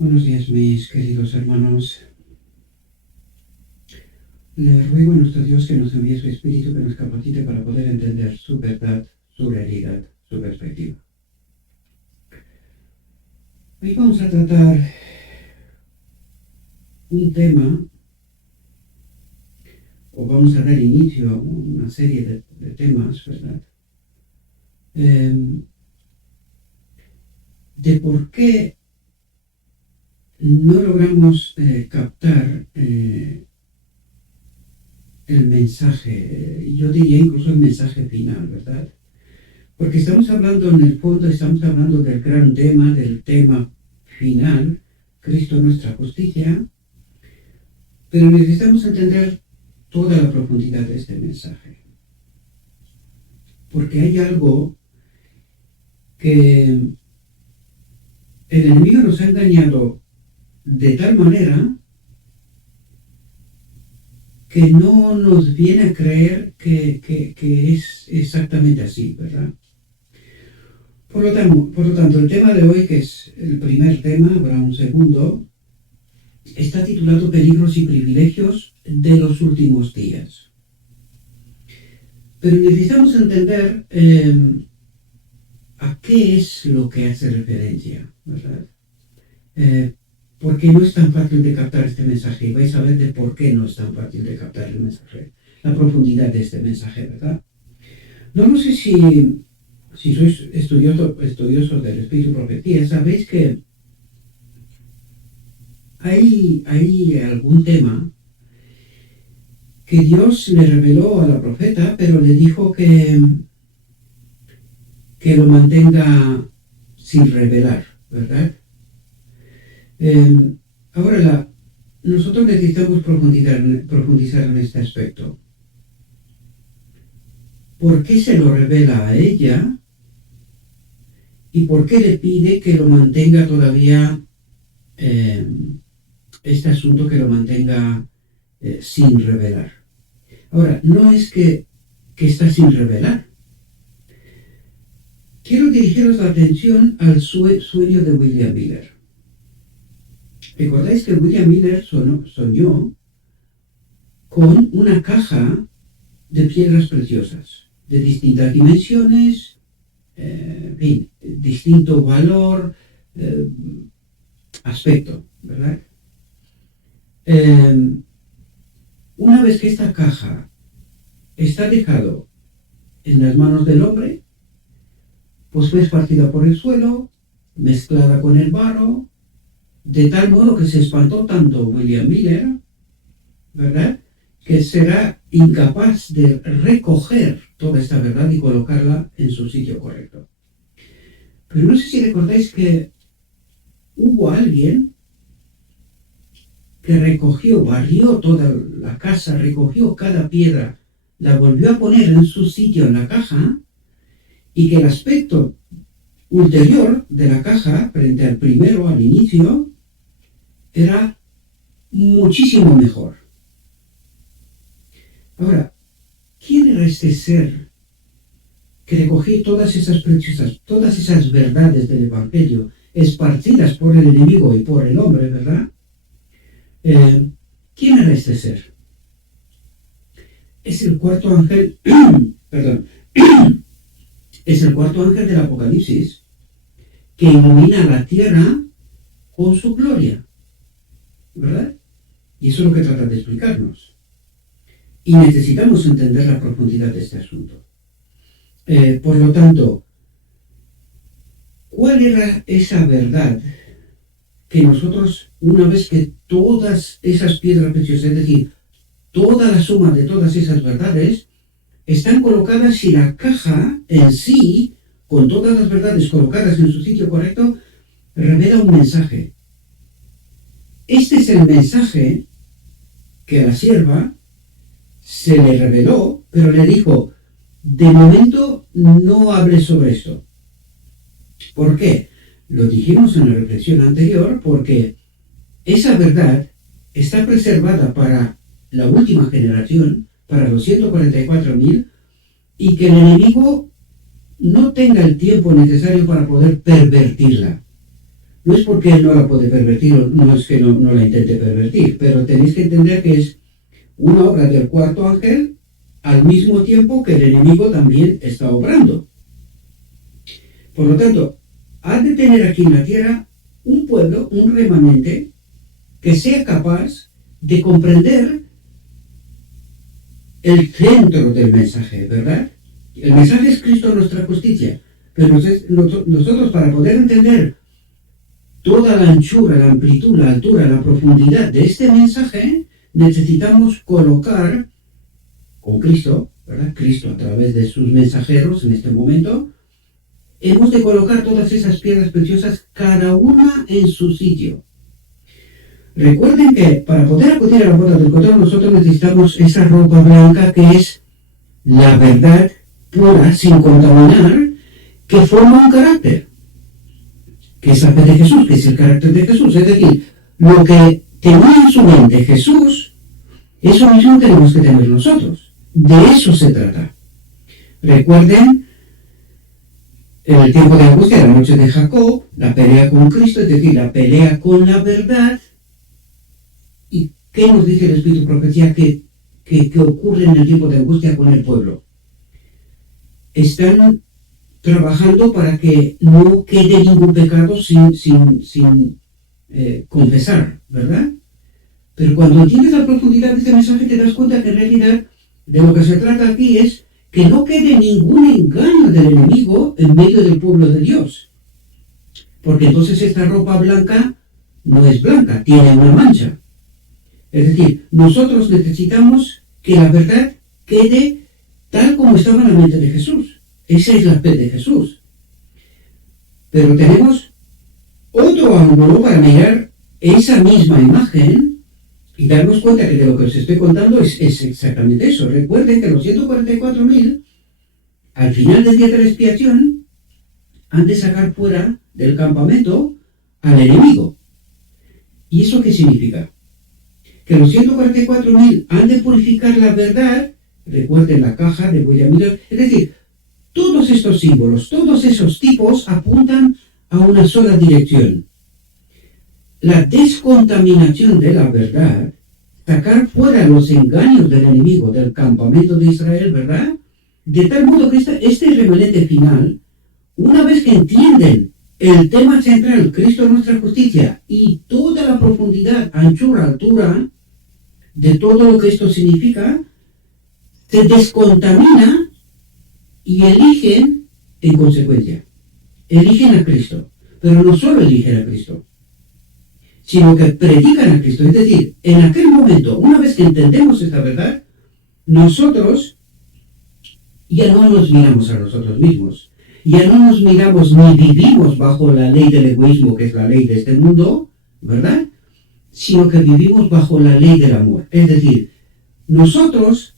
Buenos días, mis queridos hermanos. Le ruego a nuestro Dios que nos envíe su Espíritu, que nos capacite para poder entender su verdad, su realidad, su perspectiva. Hoy vamos a tratar un tema, o vamos a dar inicio a una serie de temas, ¿verdad? De por qué no logramos captar el mensaje, yo diría incluso el mensaje final, ¿verdad? Porque estamos hablando, en el fondo, estamos hablando del gran tema, del tema final, Cristo nuestra justicia, pero necesitamos entender toda la profundidad de este mensaje. Porque hay algo que el enemigo nos ha engañado de tal manera que no nos viene a creer que es exactamente así, ¿verdad? Por lo tanto, el tema de hoy, que es el primer tema, habrá un segundo, está titulado Peligros y privilegios de los últimos días. Pero necesitamos entender a qué es lo que hace referencia, ¿verdad? Porque no es tan fácil de captar este mensaje, y vais a ver de por qué no es tan fácil de captar el mensaje, la profundidad de este mensaje, ¿verdad? No sé si sois estudiosos del Espíritu y Profecía, sabéis que hay algún tema que Dios le reveló a la profeta, pero le dijo que lo mantenga sin revelar, ¿verdad? Ahora, nosotros necesitamos profundizar en este aspecto. ¿Por qué se lo revela a ella? ¿Y por qué le pide que lo mantenga todavía, este asunto, que lo mantenga sin revelar? Ahora, no es que está sin revelar. Quiero dirigiros la atención al sueño de William Miller. ¿Recordáis que William Miller soñó con una caja de piedras preciosas, de distintas dimensiones, en fin, distinto valor, aspecto, ¿verdad? Una vez que esta caja está dejado en las manos del hombre, pues fue esparcida por el suelo, mezclada con el barro, de tal modo que se espantó tanto William Miller, ¿verdad?, que será incapaz de recoger toda esta verdad y colocarla en su sitio correcto. Pero no sé si recordáis que hubo alguien que barrió toda la casa, recogió cada piedra, la volvió a poner en su sitio en la caja, y que el aspecto ulterior de la caja, frente al primero, al inicio, era muchísimo mejor. Ahora, ¿quién era este ser que recogió todas esas verdades del Evangelio, esparcidas por el enemigo y por el hombre, ¿verdad? ¿Quién era este ser? Es el cuarto ángel, perdón, es el cuarto ángel del Apocalipsis, que ilumina la tierra con su gloria, ¿verdad? Y eso es lo que trata de explicarnos. Y necesitamos entender la profundidad de este asunto. Por lo tanto, ¿cuál era esa verdad que nosotros, una vez que todas esas piedras preciosas, es decir, toda la suma de todas esas verdades, están colocadas y la caja en sí, con todas las verdades colocadas en su sitio correcto, revela un mensaje? Este es el mensaje que a la sierva se le reveló, pero le dijo: de momento no hables sobre esto. ¿Por qué? Lo dijimos en la reflexión anterior, porque esa verdad está preservada para la última generación, para los 144.000, y que el enemigo no tenga el tiempo necesario para poder pervertirla. No es porque él no la puede pervertir, no es que no la intente pervertir, pero tenéis que entender que es una obra del cuarto ángel al mismo tiempo que el enemigo también está obrando. Por lo tanto, ha de tener aquí en la tierra un pueblo, un remanente, que sea capaz de comprender el centro del mensaje, ¿verdad? El mensaje es Cristo nuestra justicia, pero nosotros para poder entender toda la anchura, la amplitud, la altura, la profundidad de este mensaje, necesitamos colocar con Cristo, ¿verdad? Cristo a través de sus mensajeros en este momento, hemos de colocar todas esas piedras preciosas, cada una en su sitio. Recuerden que para poder acudir a la boda del Cordero nosotros necesitamos esa ropa blanca que es la verdad pura, sin contaminar, que forma un carácter, que es la fe de Jesús, que es el carácter de Jesús. Es decir, lo que tenía en su mente Jesús, eso mismo tenemos que tener nosotros. De eso se trata. Recuerden el tiempo de angustia, la noche de Jacob, la pelea con Cristo, es decir, la pelea con la verdad. ¿Y qué nos dice el Espíritu Profecía que ocurre en el tiempo de angustia con el pueblo? Están trabajando para que no quede ningún pecado sin confesar, ¿verdad? Pero cuando entiendes la profundidad de este mensaje te das cuenta que en realidad de lo que se trata aquí es que no quede ningún engaño del enemigo en medio del pueblo de Dios. Porque entonces esta ropa blanca no es blanca, tiene una mancha. Es decir, nosotros necesitamos que la verdad quede tal como estaba en la mente de Jesús. Esa es la fe de Jesús. Pero tenemos otro ángulo para mirar esa misma imagen y darnos cuenta que de lo que os estoy contando es exactamente eso. Recuerden que los 144.000, al final del día de la expiación, han de sacar fuera del campamento al enemigo. ¿Y eso qué significa? Que los 144.000 han de purificar la verdad. Recuerden la caja de huella mirar. Es decir, todos estos símbolos, todos esos tipos apuntan a una sola dirección. La descontaminación de la verdad, sacar fuera los engaños del enemigo del campamento de Israel, ¿verdad? De tal modo que este remanente final, una vez que entienden el tema central, Cristo nuestra justicia, y toda la profundidad, anchura, altura, de todo lo que esto significa, se descontamina y eligen en consecuencia. Eligen a Cristo, pero no solo eligen a Cristo, sino que predican a Cristo. Es decir, en aquel momento, una vez que entendemos esta verdad, nosotros ya no nos miramos a nosotros mismos, ya no nos miramos ni vivimos bajo la ley del egoísmo, que es la ley de este mundo, ¿verdad? Sino que vivimos bajo la ley del amor. Es decir, nosotros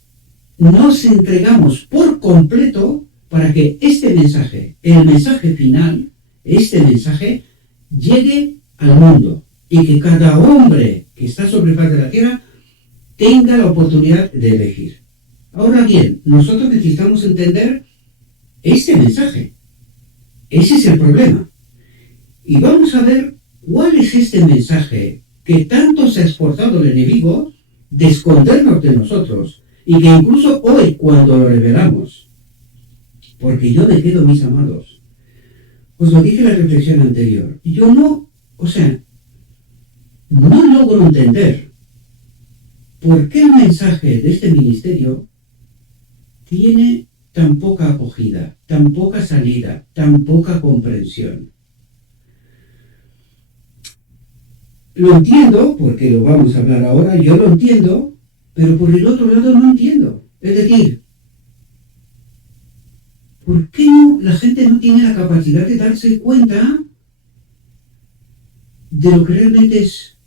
nos entregamos por completo para que este mensaje, el mensaje final, este mensaje, llegue al mundo y que cada hombre que está sobre faz de la tierra tenga la oportunidad de elegir. Ahora bien, nosotros necesitamos entender este mensaje. Ese es el problema. Y vamos a ver cuál es este mensaje que tanto se ha esforzado el enemigo de escondernos de nosotros y que incluso hoy cuando lo revelamos, porque yo me quedo, mis amados, os lo dije en la reflexión anterior, yo no logro entender por qué el mensaje de este ministerio tiene tan poca acogida, tan poca salida, tan poca comprensión. Lo entiendo, porque lo vamos a hablar ahora, yo lo entiendo, pero por el otro lado no entiendo. Es decir, ¿por qué la gente no tiene la capacidad de darse cuenta de lo que realmente es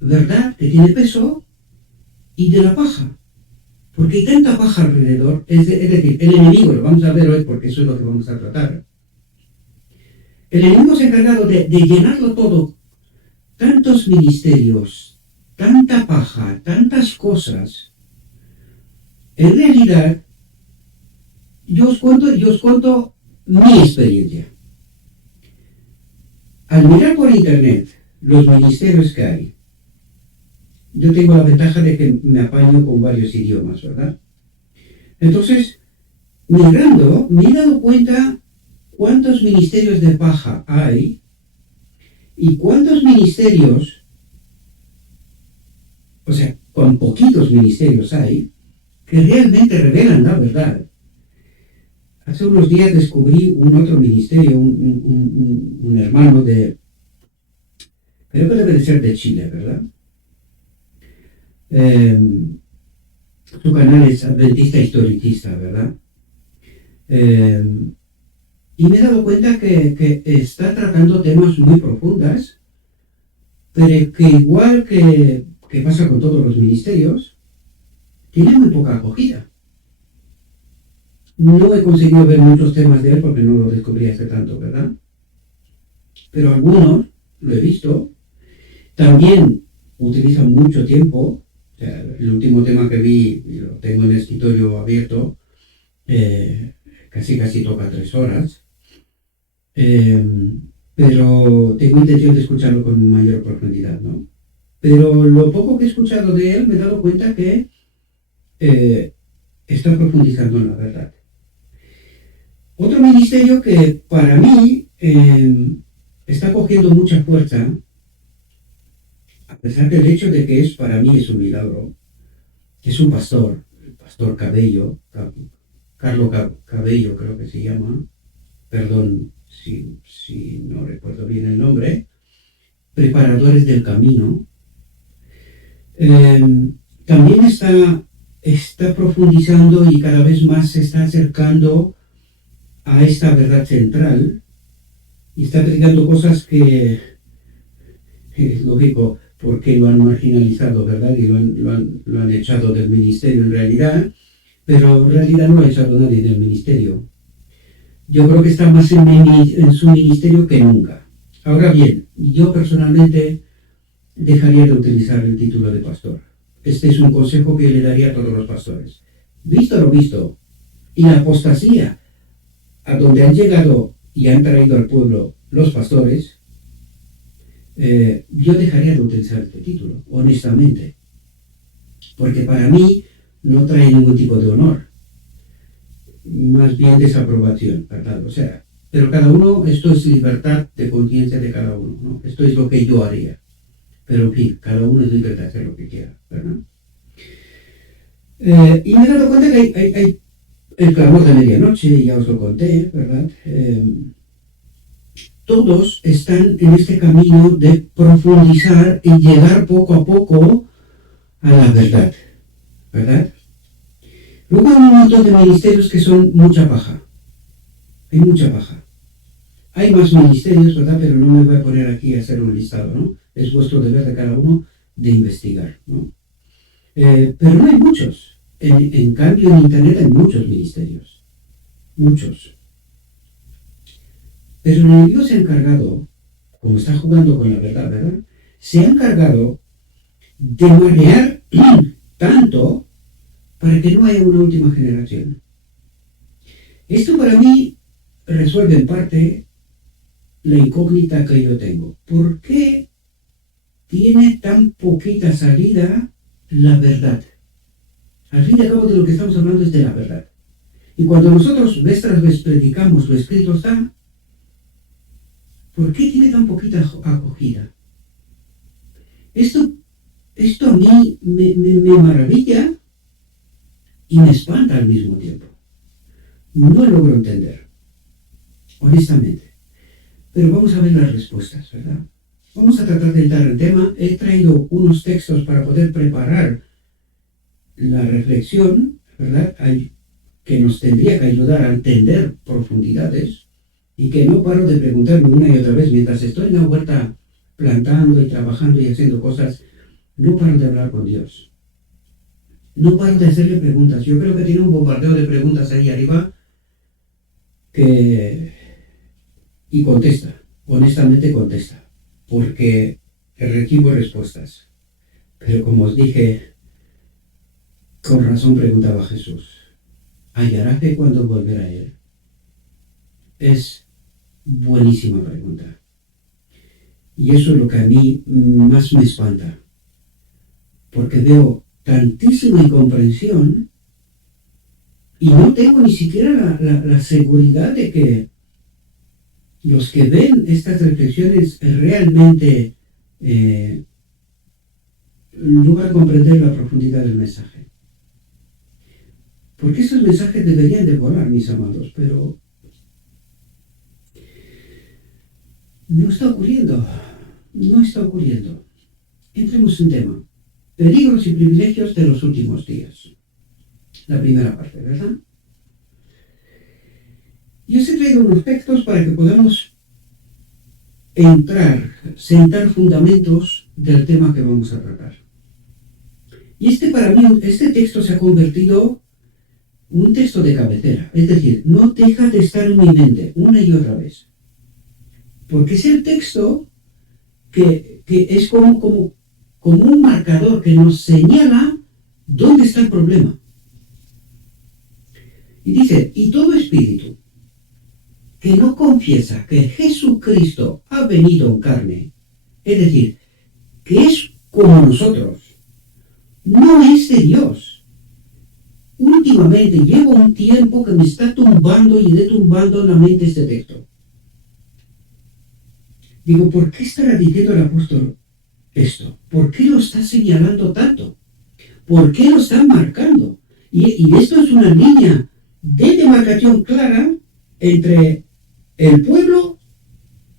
verdad, que tiene peso, y de la paja? Porque hay tanta paja alrededor, es decir, el enemigo, lo vamos a ver hoy porque eso es lo que vamos a tratar. El enemigo se ha encargado de llenarlo todo, tantos ministerios, tanta paja, tantas cosas. En realidad, yo os cuento mi experiencia. Al mirar por internet los ministerios que hay, yo tengo la ventaja de que me apaño con varios idiomas, ¿verdad? Entonces, mirando, me he dado cuenta cuántos ministerios de paja hay y cuántos ministerios, o sea, con poquitos ministerios hay, que realmente revelan la verdad. Hace unos días descubrí un otro ministerio, un hermano de, creo que debe de ser de Chile, ¿verdad? Su canal es Adventista Historicista, ¿verdad? Y me he dado cuenta que está tratando temas muy profundas, pero que igual que pasa con todos los ministerios, tiene muy poca acogida. No he conseguido ver muchos temas de él porque no lo descubrí hace tanto, ¿verdad? Pero algunos lo he visto. También utilizan mucho tiempo. O sea, el último tema que vi, y lo tengo en el escritorio abierto, casi toca 3 horas. Pero tengo intención de escucharlo con mayor profundidad, ¿no? Pero lo poco que he escuchado de él me he dado cuenta que está profundizando en la verdad. Otro ministerio que para mí está cogiendo mucha fuerza, a pesar del hecho de que para mí es un milagro, es un pastor, el pastor Cabello, Carlos Cabello creo que se llama, perdón si no recuerdo bien el nombre, Preparadores del Camino. También está profundizando y cada vez más se está acercando a esta verdad central y está predicando cosas que es lógico porque lo han marginalizado, ¿verdad? Y lo han echado del ministerio en realidad, pero en realidad no lo ha echado nadie del ministerio. Yo creo que está más en su ministerio que nunca. Ahora bien, yo personalmente dejaría de utilizar el título de pastor. Este es un consejo que le daría a todos los pastores. Visto lo visto, y la apostasía a donde han llegado y han traído al pueblo los pastores, yo dejaría de utilizar este título, honestamente. Porque para mí no trae ningún tipo de honor. Más bien desaprobación, ¿verdad? O sea, pero cada uno, esto es libertad de conciencia de cada uno, ¿no? Esto es lo que yo haría. Pero en fin, cada uno es libre de hacer lo que quiera, ¿verdad? Y me he dado cuenta que hay el clamor de medianoche, ya os lo conté, ¿verdad? Todos están en este camino de profundizar y llegar poco a poco a la verdad, ¿verdad? Luego hay un montón de ministerios que son mucha paja. Hay mucha paja. Hay más ministerios, ¿verdad? Pero no me voy a poner aquí a hacer un listado, ¿no? Es vuestro deber de cada uno de investigar, ¿no? Pero no hay muchos. En cambio, en Internet hay muchos ministerios. Muchos. Pero el enemigo se ha encargado, como está jugando con la verdad, ¿verdad? Se ha encargado de marear tanto para que no haya una última generación. Esto para mí resuelve en parte la incógnita que yo tengo. ¿Por qué tiene tan poquita salida la verdad? Al fin y al cabo de lo que estamos hablando es de la verdad. Y cuando nosotros vez tras vez predicamos lo escrito está, ¿por qué tiene tan poquita acogida? Esto a mí me maravilla y me espanta al mismo tiempo. No logro entender, honestamente. Pero vamos a ver las respuestas, ¿verdad? Vamos a tratar de entrar en el tema. He traído unos textos para poder preparar la reflexión, ¿verdad? Que nos tendría que ayudar a entender profundidades y que no paro de preguntarme una y otra vez mientras estoy en la huerta plantando y trabajando y haciendo cosas. No paro de hablar con Dios. No paro de hacerle preguntas. Yo creo que tiene un bombardeo de preguntas ahí arriba y contesta. Honestamente contesta. Porque recibo respuestas. Pero como os dije, con razón preguntaba Jesús. ¿Hallará fe cuando volverá a Él? Es buenísima pregunta. Y eso es lo que a mí más me espanta, porque veo tantísima incomprensión y no tengo ni siquiera la seguridad de que los que ven estas reflexiones realmente logran comprender la profundidad del mensaje. Porque esos mensajes deberían de volar, mis amados, pero no está ocurriendo. No está ocurriendo. Entremos en tema. Peligros y privilegios de los últimos días. La primera parte, ¿verdad? Yo os he traído unos textos para que podamos sentar fundamentos del tema que vamos a tratar. Y para mí, este texto se ha convertido en un texto de cabecera. Es decir, no deja de estar en mi mente una y otra vez. Porque es el texto que es como un marcador que nos señala dónde está el problema. Y dice, y todo espíritu que no confiesa que Jesucristo ha venido en carne, es decir, que es como nosotros, no es de Dios. Últimamente llevo un tiempo que me está tumbando y retumbando en la mente este texto. Digo, ¿por qué estará diciendo el apóstol esto? ¿Por qué lo está señalando tanto? ¿Por qué lo está marcando? Y esto es una línea de demarcación clara entre el pueblo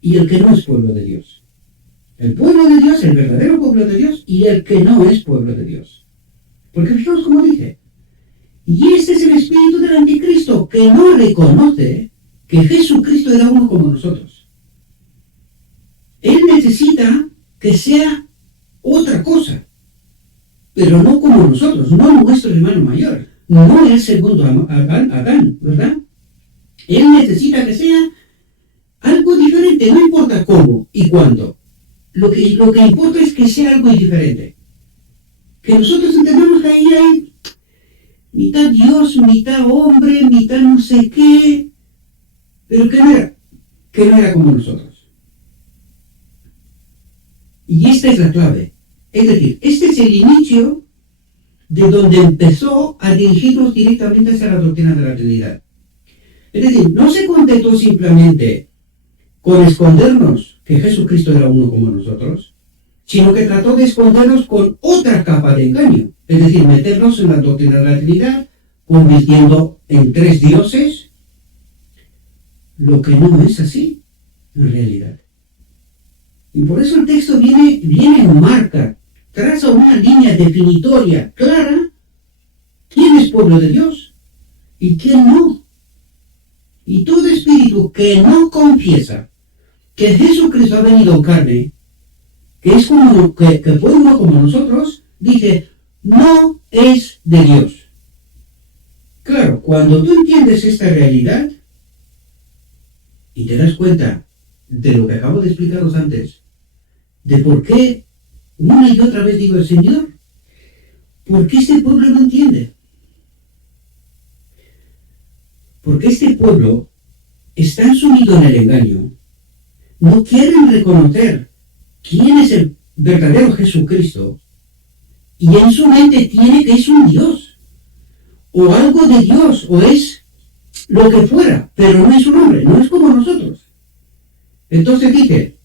y el que no es pueblo de Dios. El pueblo de Dios, el verdadero pueblo de Dios, y el que no es pueblo de Dios. Porque fijaos cómo dice, y este es el espíritu del anticristo, que no reconoce que Jesucristo era uno como nosotros. Él necesita que sea otra cosa, pero no como nosotros, no nuestro hermano mayor, no el segundo Adán, ¿verdad? Él necesita que sea algo diferente, no importa cómo y cuándo. Lo que importa es que sea algo diferente. Que nosotros entendamos que ahí hay mitad Dios, mitad hombre, mitad no sé qué, pero que no era como nosotros. Y esta es la clave. Es decir, este es el inicio de donde empezó a dirigirnos directamente hacia la doctrina de la Trinidad. Es decir, no se contentó simplemente con escondernos que Jesucristo era uno como nosotros, sino que trató de escondernos con otra capa de engaño. Es decir, meternos en la doctrina de la Trinidad, convirtiendo en tres dioses, lo que no es así en realidad. Y por eso el texto viene en marca, traza una línea definitoria clara, quién es pueblo de Dios y quién no. Y todo espíritu que no confiesa que Jesucristo ha venido en carne, que es como que fue uno como nosotros, dice, no es de Dios. Claro, cuando tú entiendes esta realidad y te das cuenta de lo que acabo de explicaros antes, de por qué una y otra vez digo el Señor, ¿por qué este pueblo no entiende? Porque este pueblo está sumido en el engaño, no quieren reconocer quién es el verdadero Jesucristo, y en su mente tiene que es un Dios, o algo de Dios, o es lo que fuera, pero no es un hombre, no es como nosotros. Entonces dice,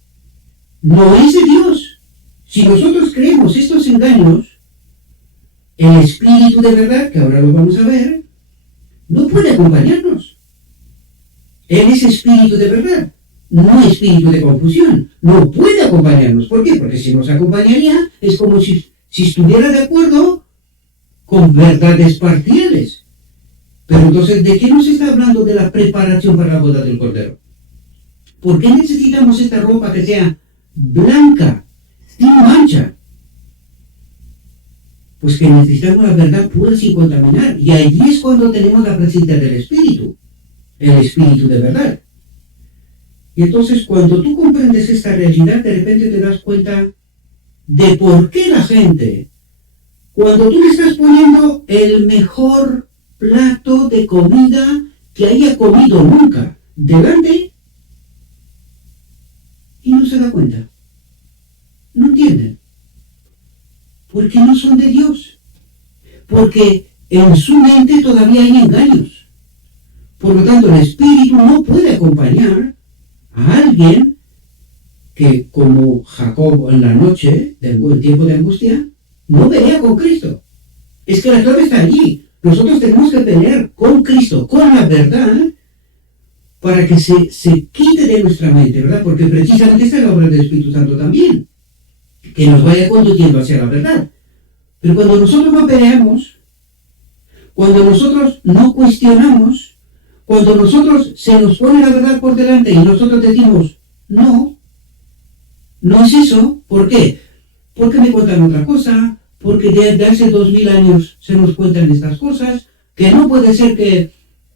no es de Dios. Si nosotros creemos estos engaños, el espíritu de verdad, que ahora lo vamos a ver, no puede acompañarnos. Él es espíritu de verdad, no espíritu de confusión. No puede acompañarnos. ¿Por qué? Porque si nos acompañaría, es como si estuviera de acuerdo con verdades parciales. Pero entonces, ¿de qué nos está hablando de la preparación para la boda del Cordero? ¿Por qué necesitamos esta ropa que sea blanca, sin mancha? Pues que necesitamos la verdad pura sin contaminar. Y allí es cuando tenemos la presencia del Espíritu, el Espíritu de verdad. Y entonces cuando tú comprendes esta realidad, de repente te das cuenta de por qué la gente, cuando tú le estás poniendo el mejor plato de comida que haya comido nunca delante, y no se da cuenta. No entienden. Porque no son de Dios. Porque en su mente todavía hay engaños. Por lo tanto, el Espíritu no puede acompañar a alguien que, como Jacob en la noche, en tiempo de angustia, no pelea con Cristo. Es que la clave está allí. Nosotros tenemos que pelear con Cristo, con la verdad, para que se quite de nuestra mente, ¿verdad? Porque precisamente esta es la obra del Espíritu Santo también, que nos vaya conduciendo hacia la verdad. Pero cuando nosotros no peleamos, cuando nosotros no cuestionamos, cuando nosotros se nos pone la verdad por delante y nosotros decimos, no, no es eso, ¿por qué? Porque me cuentan otra cosa, porque de hace 2000 años se nos cuentan estas cosas, que no puede ser que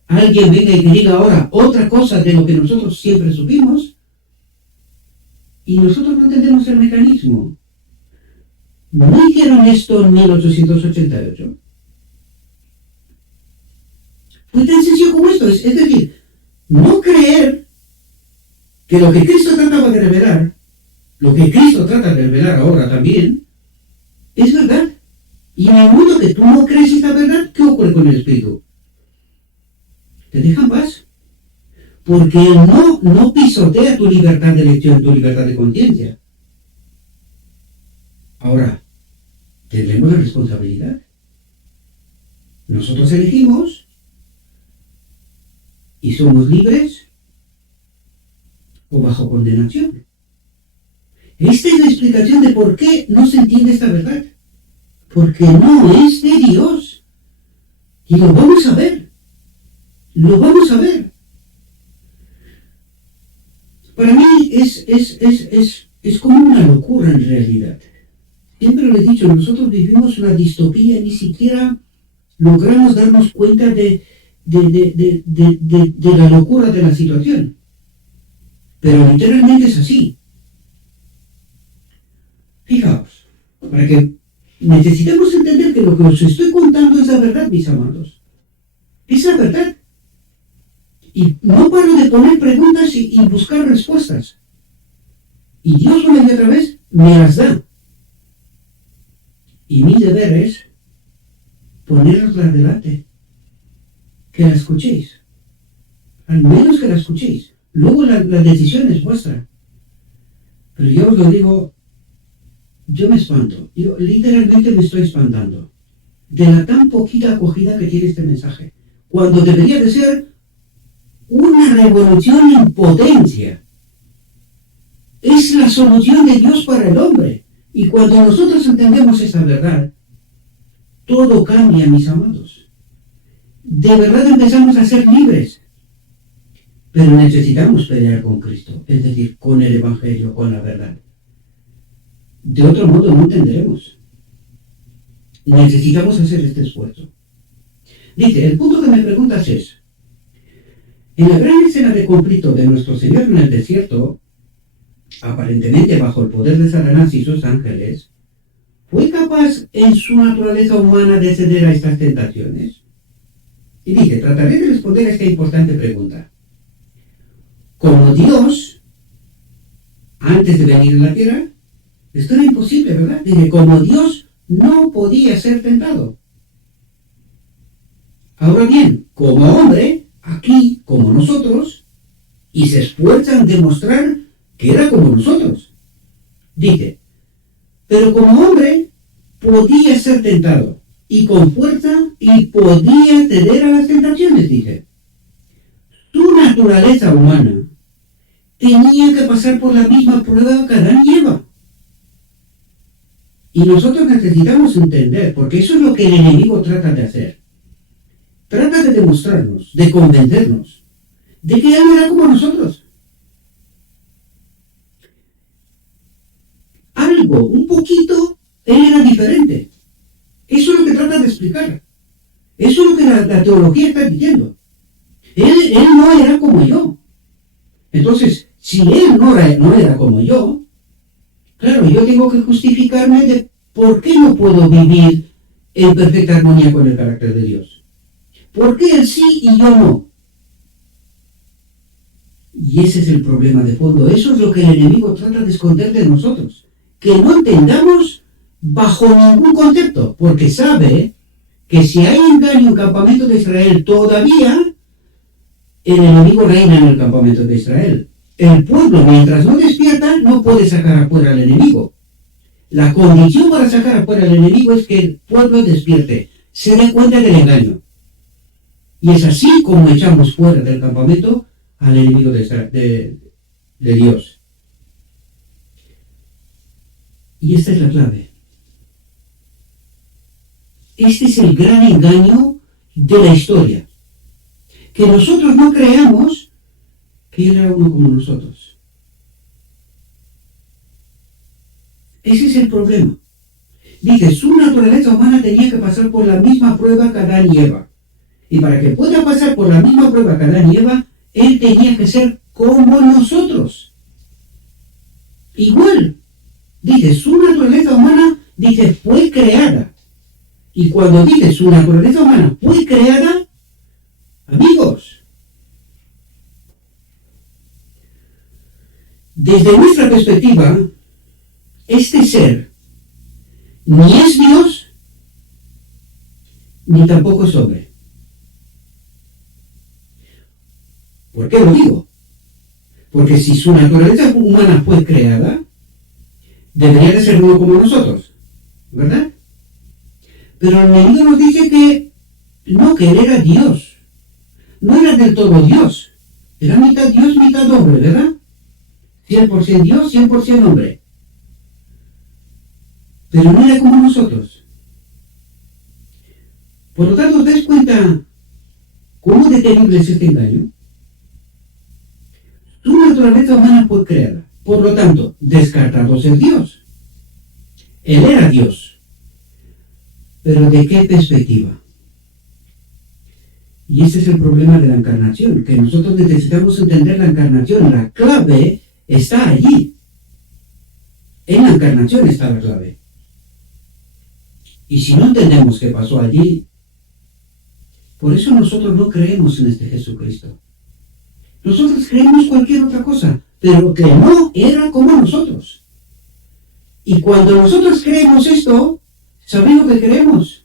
alguien venga y que diga ahora otra cosa de lo que nosotros siempre supimos, y nosotros no entendemos el mecanismo. ¿No hicieron esto en 1888? Fue tan sencillo como esto, es decir, no creer que lo que Cristo trataba de revelar, lo que Cristo trata de revelar ahora también, es verdad. Y en el mundo que tú no crees esta verdad, ¿qué ocurre con el Espíritu? Te deja en paz. Porque no pisotea tu libertad de elección, tu libertad de conciencia. Ahora, tendremos la responsabilidad. Nosotros elegimos y somos libres o bajo condenación. Esta es la explicación de por qué no se entiende esta verdad. Porque no es de Dios. Y lo vamos a ver. Lo vamos a ver. Para mí es como una locura en realidad. Siempre lo he dicho, nosotros vivimos una distopía, ni siquiera logramos darnos cuenta de la locura de la situación. Pero literalmente es así. Fijaos, para que necesitamos entender que lo que os estoy contando es la verdad, mis amados. Es la verdad. Y no paro de poner preguntas y buscar respuestas. Y Dios una y otra vez me las da. Y mi deber es poneroslas delante. Que la escuchéis. Al menos que la escuchéis. Luego la decisión es vuestra. Pero yo os lo digo, yo me espanto. Yo literalmente me estoy espantando de la tan poquita acogida que tiene este mensaje. Cuando debería de ser una revolución en potencia. Es la solución de Dios para el hombre. Y cuando nosotros entendemos esa verdad, todo cambia, mis amados. De verdad empezamos a ser libres. Pero necesitamos pelear con Cristo, es decir, con el Evangelio, con la verdad. De otro modo no entenderemos. Necesitamos hacer este esfuerzo. Dice, el punto que me preguntas es, en la gran escena de conflicto de nuestro Señor en el desierto, aparentemente bajo el poder de Satanás y sus ángeles, ¿fue capaz en su naturaleza humana de ceder a estas tentaciones? Y dice, trataré de responder a esta importante pregunta. Como Dios, antes de venir a la tierra, esto era imposible, ¿verdad? Dice, como Dios no podía ser tentado. Ahora bien, como hombre, aquí, como nosotros, y se esfuerzan en demostrar que era como nosotros. Dice, pero como hombre podía ser tentado, y con fuerza, y podía ceder a las tentaciones, dice. Su naturaleza humana tenía que pasar por la misma prueba que Adán y Eva. Y nosotros necesitamos entender, porque eso es lo que el enemigo trata de hacer. Trata de demostrarnos, de convencernos, de que él no era como nosotros. Algo, un poquito, él era diferente. Eso es lo que trata de explicar. Eso es lo que la teología está diciendo. Él no era como yo. Entonces, si él no era como yo, claro, yo tengo que justificarme de por qué no puedo vivir en perfecta armonía con el carácter de Dios. ¿Por qué él sí y yo no? Y ese es el problema de fondo. Eso es lo que el enemigo trata de esconder de nosotros. que no entendamos bajo ningún concepto, porque sabe que si hay engaño en el campamento de Israel, todavía el enemigo reina en el campamento de Israel. El pueblo, mientras no despierta, no puede sacar afuera al enemigo. La condición para sacar afuera al enemigo es que el pueblo despierte, se dé cuenta del engaño. Y es así como echamos fuera del campamento al enemigo de Dios. Y esta es la clave. Este es el gran engaño de la historia. Que nosotros no creamos que Él era uno como nosotros. Ese es el problema. Dice, su naturaleza humana tenía que pasar por la misma prueba que Adán y Eva. Y para que pueda pasar por la misma prueba que Adán y Eva, Él tenía que ser como nosotros. Igual. Dice, su naturaleza humana, dice, fue creada. Y cuando dice su naturaleza humana fue creada, amigos, desde nuestra perspectiva, este ser ni es Dios, ni tampoco es hombre. ¿Por qué lo digo? Porque si su naturaleza humana fue creada, debería de ser uno como nosotros, ¿verdad? Pero el enemigo nos dice que no, que él era Dios. No era del todo Dios. Era mitad Dios, mitad hombre, ¿verdad? 100% Dios, 100% hombre. Pero no era como nosotros. Por lo tanto, ¿os dais cuenta cómo de terrible es este engaño? Su naturaleza humana fue creada. Por lo tanto, descartado ser Dios. Él era Dios. ¿Pero de qué perspectiva? Y ese es el problema de la encarnación, que nosotros necesitamos entender la encarnación. La clave está allí. En la encarnación está la clave. Y si no entendemos qué pasó allí, por eso nosotros no creemos en este Jesucristo. Nosotros creemos cualquier otra cosa, pero que no era como nosotros. Y cuando nosotros creemos esto, ¿sabemos lo que creemos?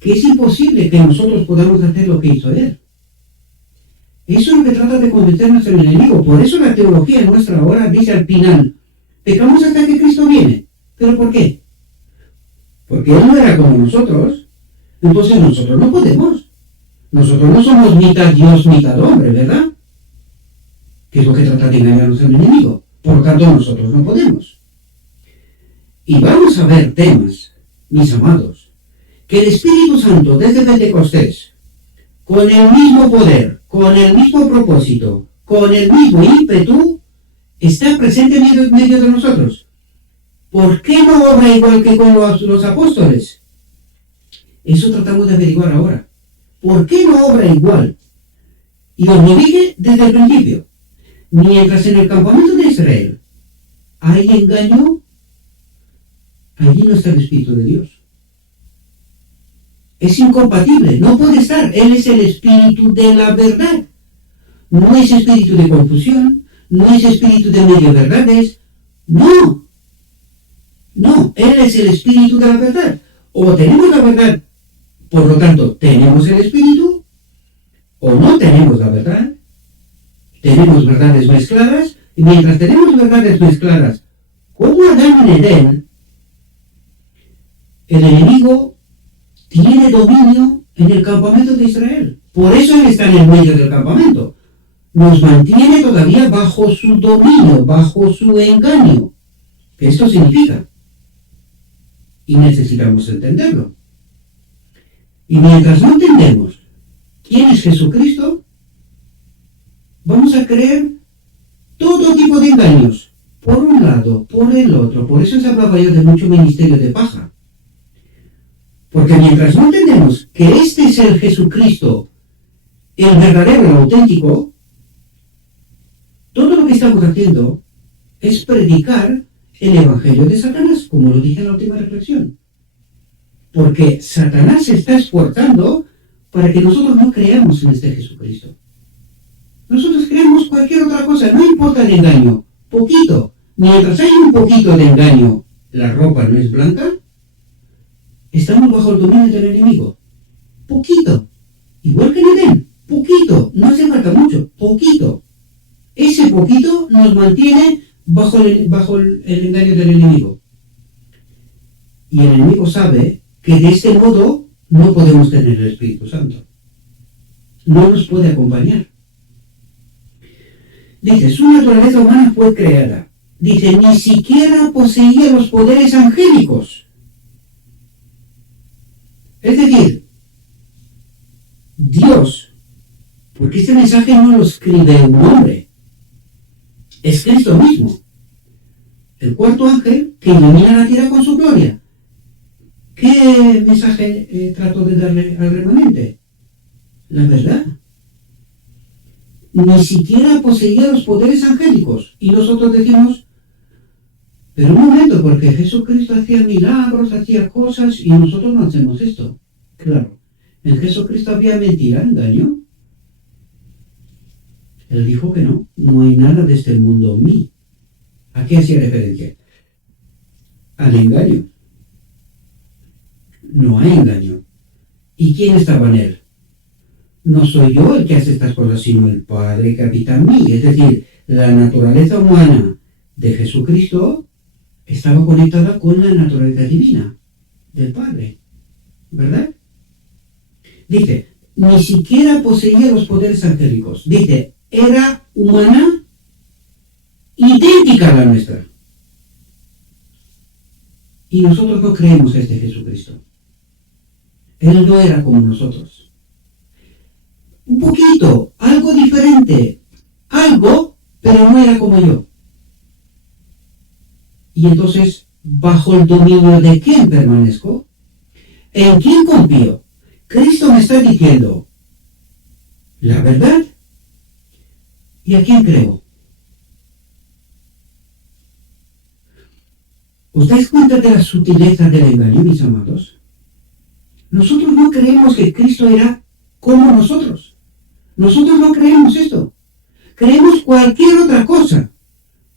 Que es imposible que nosotros podamos hacer lo que hizo Él. Eso es lo que trata de convencernos el enemigo. Por eso la teología nuestra ahora dice al final, pecamos hasta que Cristo viene. ¿Pero por qué? Porque Él no era como nosotros. Entonces nosotros no podemos. Nosotros no somos mitad Dios, mitad hombre, ¿verdad? Que es lo que trata de engañarnos el enemigo. Por lo tanto, nosotros no podemos. Y vamos a ver temas, mis amados, que el Espíritu Santo desde Pentecostés, con el mismo poder, con el mismo propósito, con el mismo ímpetu, está presente en medio de nosotros. ¿Por qué no obra igual que con los apóstoles? Eso tratamos de averiguar ahora. ¿Por qué no obra igual? Y os lo dije desde el principio. Mientras en el campamento de Israel hay engaño, allí no está el Espíritu de Dios. Es incompatible, no puede estar. Él es el Espíritu de la verdad. No es espíritu de confusión, no es espíritu de medio verdades. No. No, Él es el Espíritu de la verdad. O tenemos la verdad, por lo tanto, tenemos el Espíritu, o no tenemos la verdad. Tenemos verdades mezcladas, y mientras tenemos verdades mezcladas, como Adán en Edén, el enemigo tiene dominio en el campamento de Israel. Por eso Él está en el medio del campamento. Nos mantiene todavía bajo su dominio, bajo su engaño. ¿Qué esto significa? Y necesitamos entenderlo. Y mientras no entendemos quién es Jesucristo, vamos a creer todo tipo de engaños, por un lado, por el otro. Por eso se hablaba yo de mucho ministerio de paja. Porque mientras no entendemos que este es el Jesucristo, el verdadero, el auténtico, todo lo que estamos haciendo es predicar el evangelio de Satanás, como lo dije en la última reflexión. Porque Satanás se está esforzando para que nosotros no creamos en este Jesucristo. Nosotros creemos cualquier otra cosa, no importa el engaño, poquito, mientras hay un poquito de engaño, la ropa no es blanca, estamos bajo el dominio del enemigo. Poquito. Igual que en Edén. Poquito. No hace falta mucho. Poquito. Ese poquito nos mantiene bajo el engaño del enemigo. Y el enemigo sabe que de este modo no podemos tener el Espíritu Santo. No nos puede acompañar. Dice, su naturaleza humana fue creada. Dice, ni siquiera poseía los poderes angélicos. Es decir, Dios, porque este mensaje no lo escribe un hombre, es Cristo mismo, el cuarto ángel que ilumina la tierra con su gloria. ¿Qué mensaje trató de darle al remanente? La verdad. Ni siquiera poseía los poderes angélicos. Y nosotros decimos, pero un momento, porque Jesucristo hacía milagros, hacía cosas, y nosotros no hacemos esto. Claro, en Jesucristo había mentira, engaño. Él dijo que no hay nada de este mundo en mí. ¿A qué hacía referencia? Al engaño. No hay engaño. ¿Y quién estaba en él? No soy yo el que hace estas cosas, sino el Padre que habita en mí. Es decir, la naturaleza humana de Jesucristo estaba conectada con la naturaleza divina del Padre. ¿Verdad? Dice, ni siquiera poseía los poderes angélicos. Dice, era humana idéntica a la nuestra. Y nosotros no creemos este Jesucristo. Él no era como nosotros. Un poquito, algo diferente, algo, pero no era como yo. Y entonces, ¿bajo el dominio de quién permanezco? ¿En quién confío? Cristo me está diciendo la verdad. ¿Y a quién creo? ¿Os dais cuenta de la sutileza del engaño, mis amados? Nosotros no creemos que Cristo era como nosotros. Nosotros no creemos esto. Creemos cualquier otra cosa.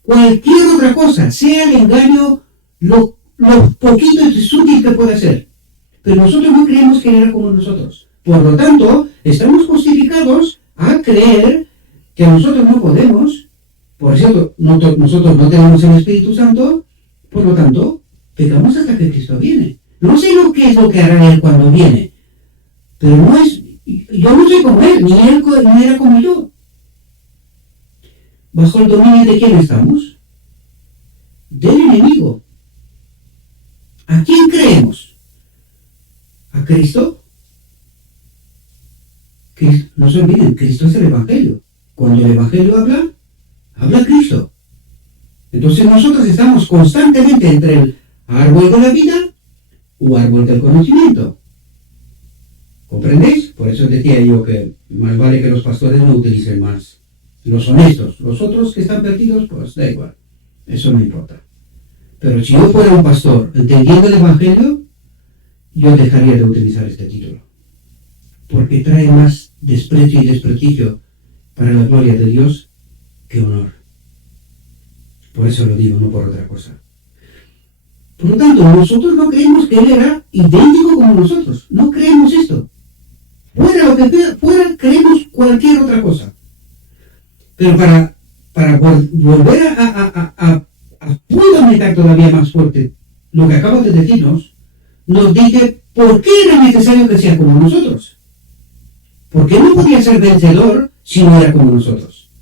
Cualquier otra cosa. Sea el engaño lo poquito y sutil que pueda ser. Pero nosotros no creemos que era como nosotros. Por lo tanto, estamos justificados a creer que nosotros no podemos. Por cierto, nosotros no tenemos el Espíritu Santo. Por lo tanto, pecamos hasta que Cristo viene. No sé qué es lo que hará Él cuando viene. Pero no es... Yo no soy como Él, ni Él ni era como yo. ¿Bajo el dominio de quién estamos? Del enemigo. ¿A quién creemos? ¿A Cristo? No se olviden, Cristo es el Evangelio. Cuando el Evangelio habla Cristo. Entonces nosotros estamos constantemente entre el árbol de la vida o árbol del conocimiento. ¿Comprendéis? Por eso decía yo que más vale que los pastores no utilicen más los honestos. Los otros que están perdidos, pues da igual. Eso no importa. Pero si yo fuera un pastor entendiendo el Evangelio, yo dejaría de utilizar este título. Porque trae más desprecio y desprestigio para la gloria de Dios que honor. Por eso lo digo, no por otra cosa. Por lo tanto, nosotros no creemos que Él era idéntico como nosotros. No creemos esto. Fuera lo que fuera, creemos cualquier otra cosa. Pero para volver a fundamentar todavía más fuerte lo que acabo de decirnos, nos dice por qué era necesario que sea como nosotros. ¿Por qué no podía ser vencedor si no era como nosotros?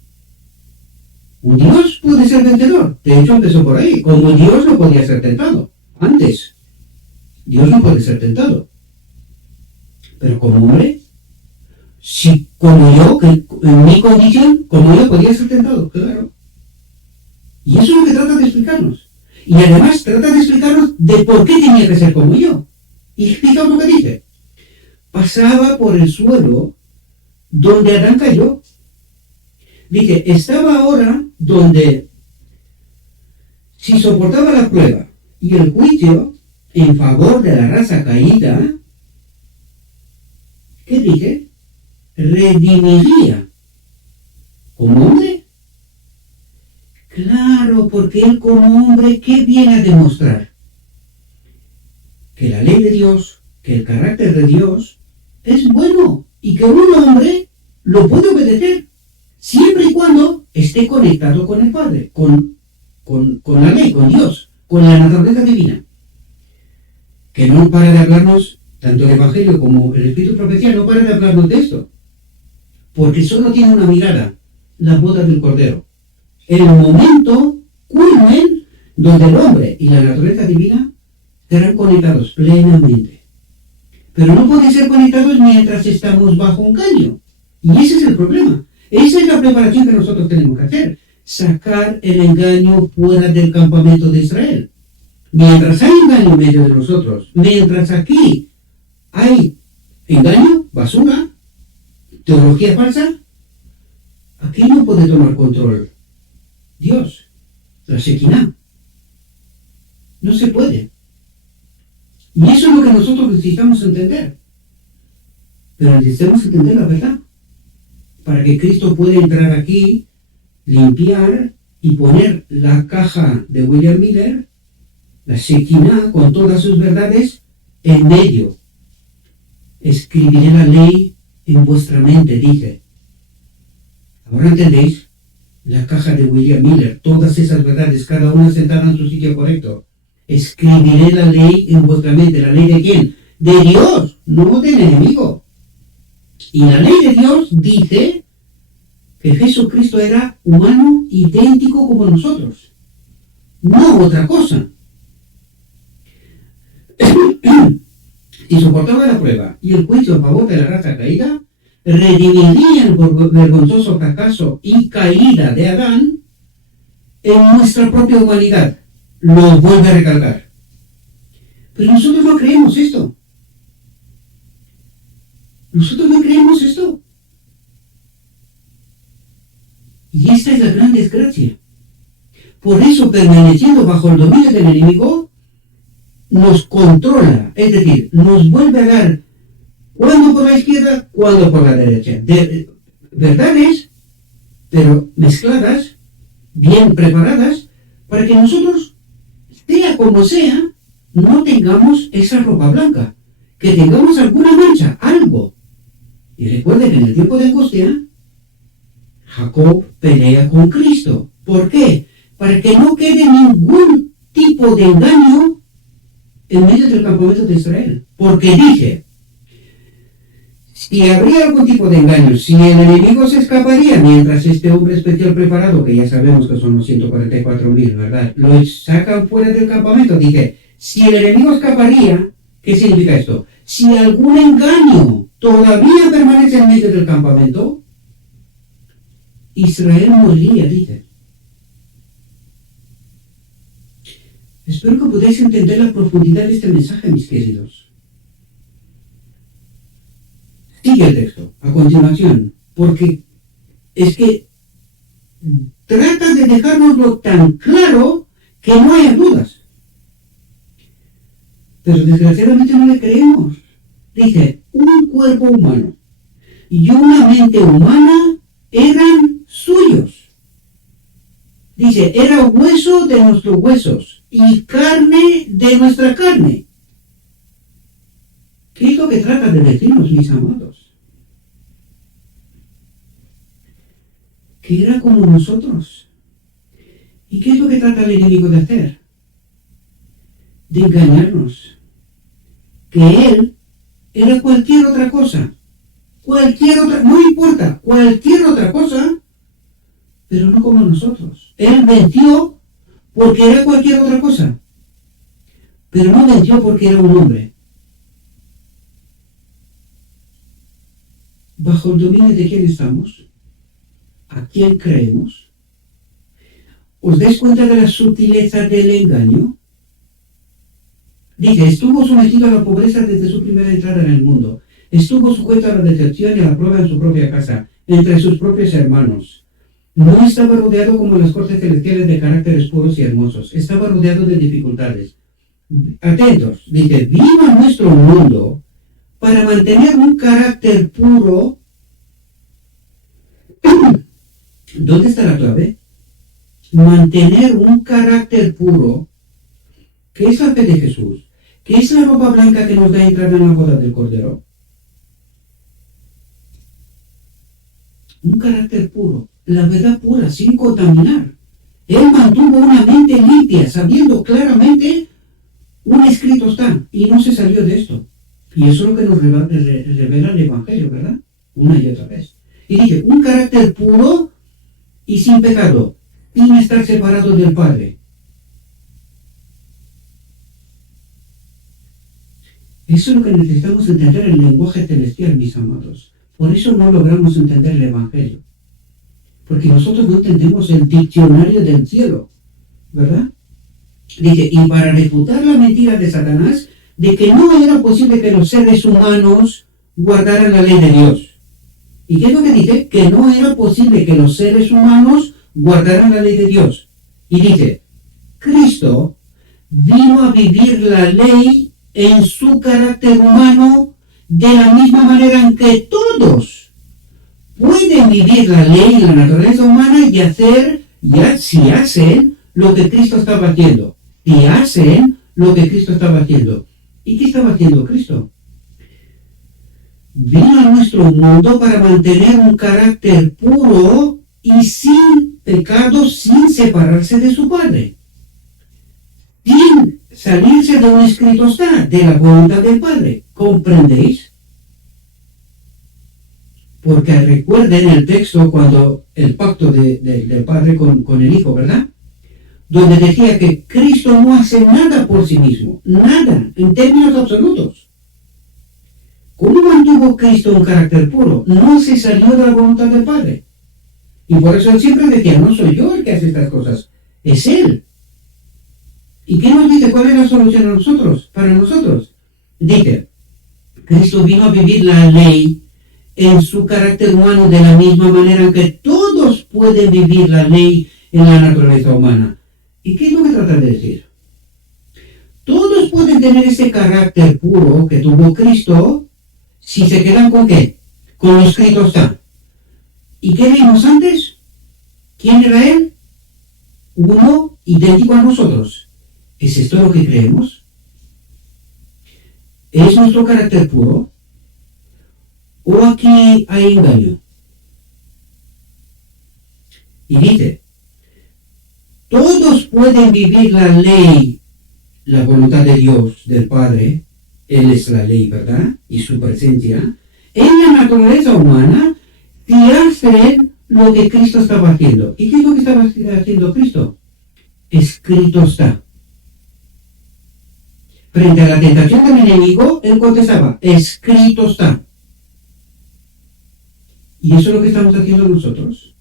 Un Dios puede ser vencedor. De hecho, empezó por ahí. Como Dios no podía ser tentado. Antes, Dios no puede ser tentado. Pero como hombre, si como yo, que en mi condición, como yo podía ser tentado, claro. Y eso es lo que trata de explicarnos. Y además trata de explicarnos de por qué tenía que ser como yo. Y fijaos lo que dice. Pasaba por el suelo donde Adán cayó. Dice, estaba ahora donde, si soportaba la prueba y el juicio en favor de la raza caída, ¿qué dice? Redimiría como hombre, Claro, porque él como hombre, ¿qué viene a demostrar? Que la ley de Dios, que el carácter de Dios es bueno y que un hombre lo puede obedecer siempre y cuando esté conectado con el Padre, con la ley, con Dios, con la naturaleza divina. Que no para de hablarnos, tanto el Evangelio como el Espíritu Profecía, no para de hablarnos de esto. Porque solo tiene una mirada, la boda del Cordero. El momento culmen donde el hombre y la naturaleza divina serán conectados plenamente. Pero no pueden ser conectados mientras estamos bajo engaño. Y ese es el problema. Esa es la preparación que nosotros tenemos que hacer. Sacar el engaño fuera del campamento de Israel. Mientras hay engaño en medio de nosotros, mientras aquí hay engaño, basura, teología falsa, aquí no puede tomar control Dios, la Shekinah. No se puede. Y eso es lo que nosotros necesitamos entender. Pero necesitamos entender la verdad. Para que Cristo pueda entrar aquí, limpiar y poner la caja de William Miller, la Shekinah, con todas sus verdades, en medio. Escribiré la ley en vuestra mente, dice. ¿Ahora entendéis? La caja de William Miller, todas esas verdades, cada una sentada en su sitio correcto. Escribiré la ley en vuestra mente. ¿La ley de quién? De Dios, no del enemigo. Y la ley de Dios dice que Jesucristo era humano idéntico como nosotros. No otra cosa. Si soportaba la prueba y el juicio a favor de la raza caída, redimiría el vergonzoso fracaso y caída de Adán en nuestra propia humanidad. Lo vuelve a recalcar. Pero nosotros no creemos esto. Nosotros no creemos esto. Y esta es la gran desgracia. Por eso, permaneciendo bajo el dominio del enemigo, nos controla, es decir, nos vuelve a dar cuando por la izquierda, cuando por la derecha. Verdades, pero mezcladas, bien preparadas, para que nosotros, sea como sea, no tengamos esa ropa blanca, que tengamos alguna mancha, algo. Y recuerden que en el tiempo de angustia, Jacob pelea con Cristo. ¿Por qué? Para que no quede ningún tipo de engaño en medio del campamento de Israel. Porque dice, si habría algún tipo de engaño, si el enemigo se escaparía mientras este hombre especial preparado, que ya sabemos que son los 144.000, ¿verdad? Lo sacan fuera del campamento. Dice, si el enemigo escaparía, ¿qué significa esto? Si algún engaño todavía permanece en medio del campamento, Israel moriría, dice. Espero que podáis entender la profundidad de este mensaje, mis queridos. Sigue el texto, a continuación, porque es que trata de dejárnoslo tan claro que no haya dudas. Pero desgraciadamente no le creemos. Dice, un cuerpo humano y una mente humana eran suyos. Dice, era hueso de nuestros huesos y carne de nuestra carne. ¿Qué es lo que trata de decirnos, mis amados? Que era como nosotros. ¿Y qué es lo que trata el enemigo de hacer? De engañarnos. Que él era cualquier otra cosa. Cualquier otra, no importa, cualquier otra cosa, pero no como nosotros. Él venció porque era cualquier otra cosa, pero no venció porque era un hombre. ¿Bajo el dominio de quién estamos? ¿A quién creemos? ¿Os dais cuenta de la sutileza del engaño? Dice, estuvo sometido a la pobreza desde su primera entrada en el mundo. Estuvo sujeto a la decepción y a la prueba en su propia casa, entre sus propios hermanos. No estaba rodeado como las cortes celestiales de caracteres puros y hermosos. Estaba rodeado de dificultades. Atentos, dice, viva nuestro mundo para mantener un carácter puro. ¿Dónde está la clave? mantener un carácter puro, que es la fe de Jesús, que es la ropa blanca que nos da entrada en la boda del Cordero. Un carácter puro, la verdad pura, sin contaminar. Él mantuvo una mente limpia, sabiendo claramente un escrito está, y no se salió de esto. Y eso es lo que nos revela el Evangelio, ¿verdad? Una y otra vez. Y dice, un carácter puro y sin pecado, sin estar separado del Padre. Eso es lo que necesitamos entender en el lenguaje celestial, mis amados. Por eso no logramos entender el Evangelio. Porque nosotros no entendemos el diccionario del cielo, ¿verdad? Dice, y para refutar la mentira de Satanás, de que no era posible que los seres humanos guardaran la ley de Dios. ¿Y qué es lo que dice? Que no era posible que los seres humanos guardaran la ley de Dios. Y dice, Cristo vino a vivir la ley en su carácter humano de la misma manera en que todos pueden vivir la ley en la naturaleza humana y hacer, si hacen lo que Cristo estaba haciendo. Y hacen lo que Cristo estaba haciendo. ¿Y qué estaba haciendo Cristo? Vino a nuestro mundo para mantener un carácter puro y sin pecado, sin separarse de su Padre. Sin salirse de un escrito está, de la voluntad del Padre. ¿Comprendéis? Porque recuerden el texto cuando el pacto del Padre con el Hijo, ¿verdad? Donde decía que Cristo no hace nada por sí mismo, nada, en términos absolutos. ¿Cómo mantuvo Cristo un carácter puro? No se salió de la voluntad del Padre. Y por eso él siempre decía, no soy yo el que hace estas cosas, es Él. ¿Y qué nos dice? ¿Cuál es la solución a nosotros? Para nosotros. Dice, Cristo vino a vivir la ley en su carácter humano de la misma manera en que todos pueden vivir la ley en la naturaleza humana. ¿Y qué es lo que trata de decir? Todos pueden tener ese carácter puro que tuvo Cristo si se quedan con ¿qué? Con lo escrito está. ¿Y qué vimos antes? ¿Quién era Él? Uno idéntico a nosotros. ¿Es esto lo que creemos? ¿Es nuestro carácter puro? ¿O aquí hay engaño? Y dice, todos pueden vivir la ley, la voluntad de Dios, del Padre, Él es la ley, ¿verdad? Y su presencia, en la naturaleza humana, si hacen lo que Cristo estaba haciendo. ¿Y qué es lo que estaba haciendo Cristo? Escrito está. Frente a la tentación del enemigo, Él contestaba, escrito está. Y eso es lo que estamos haciendo nosotros.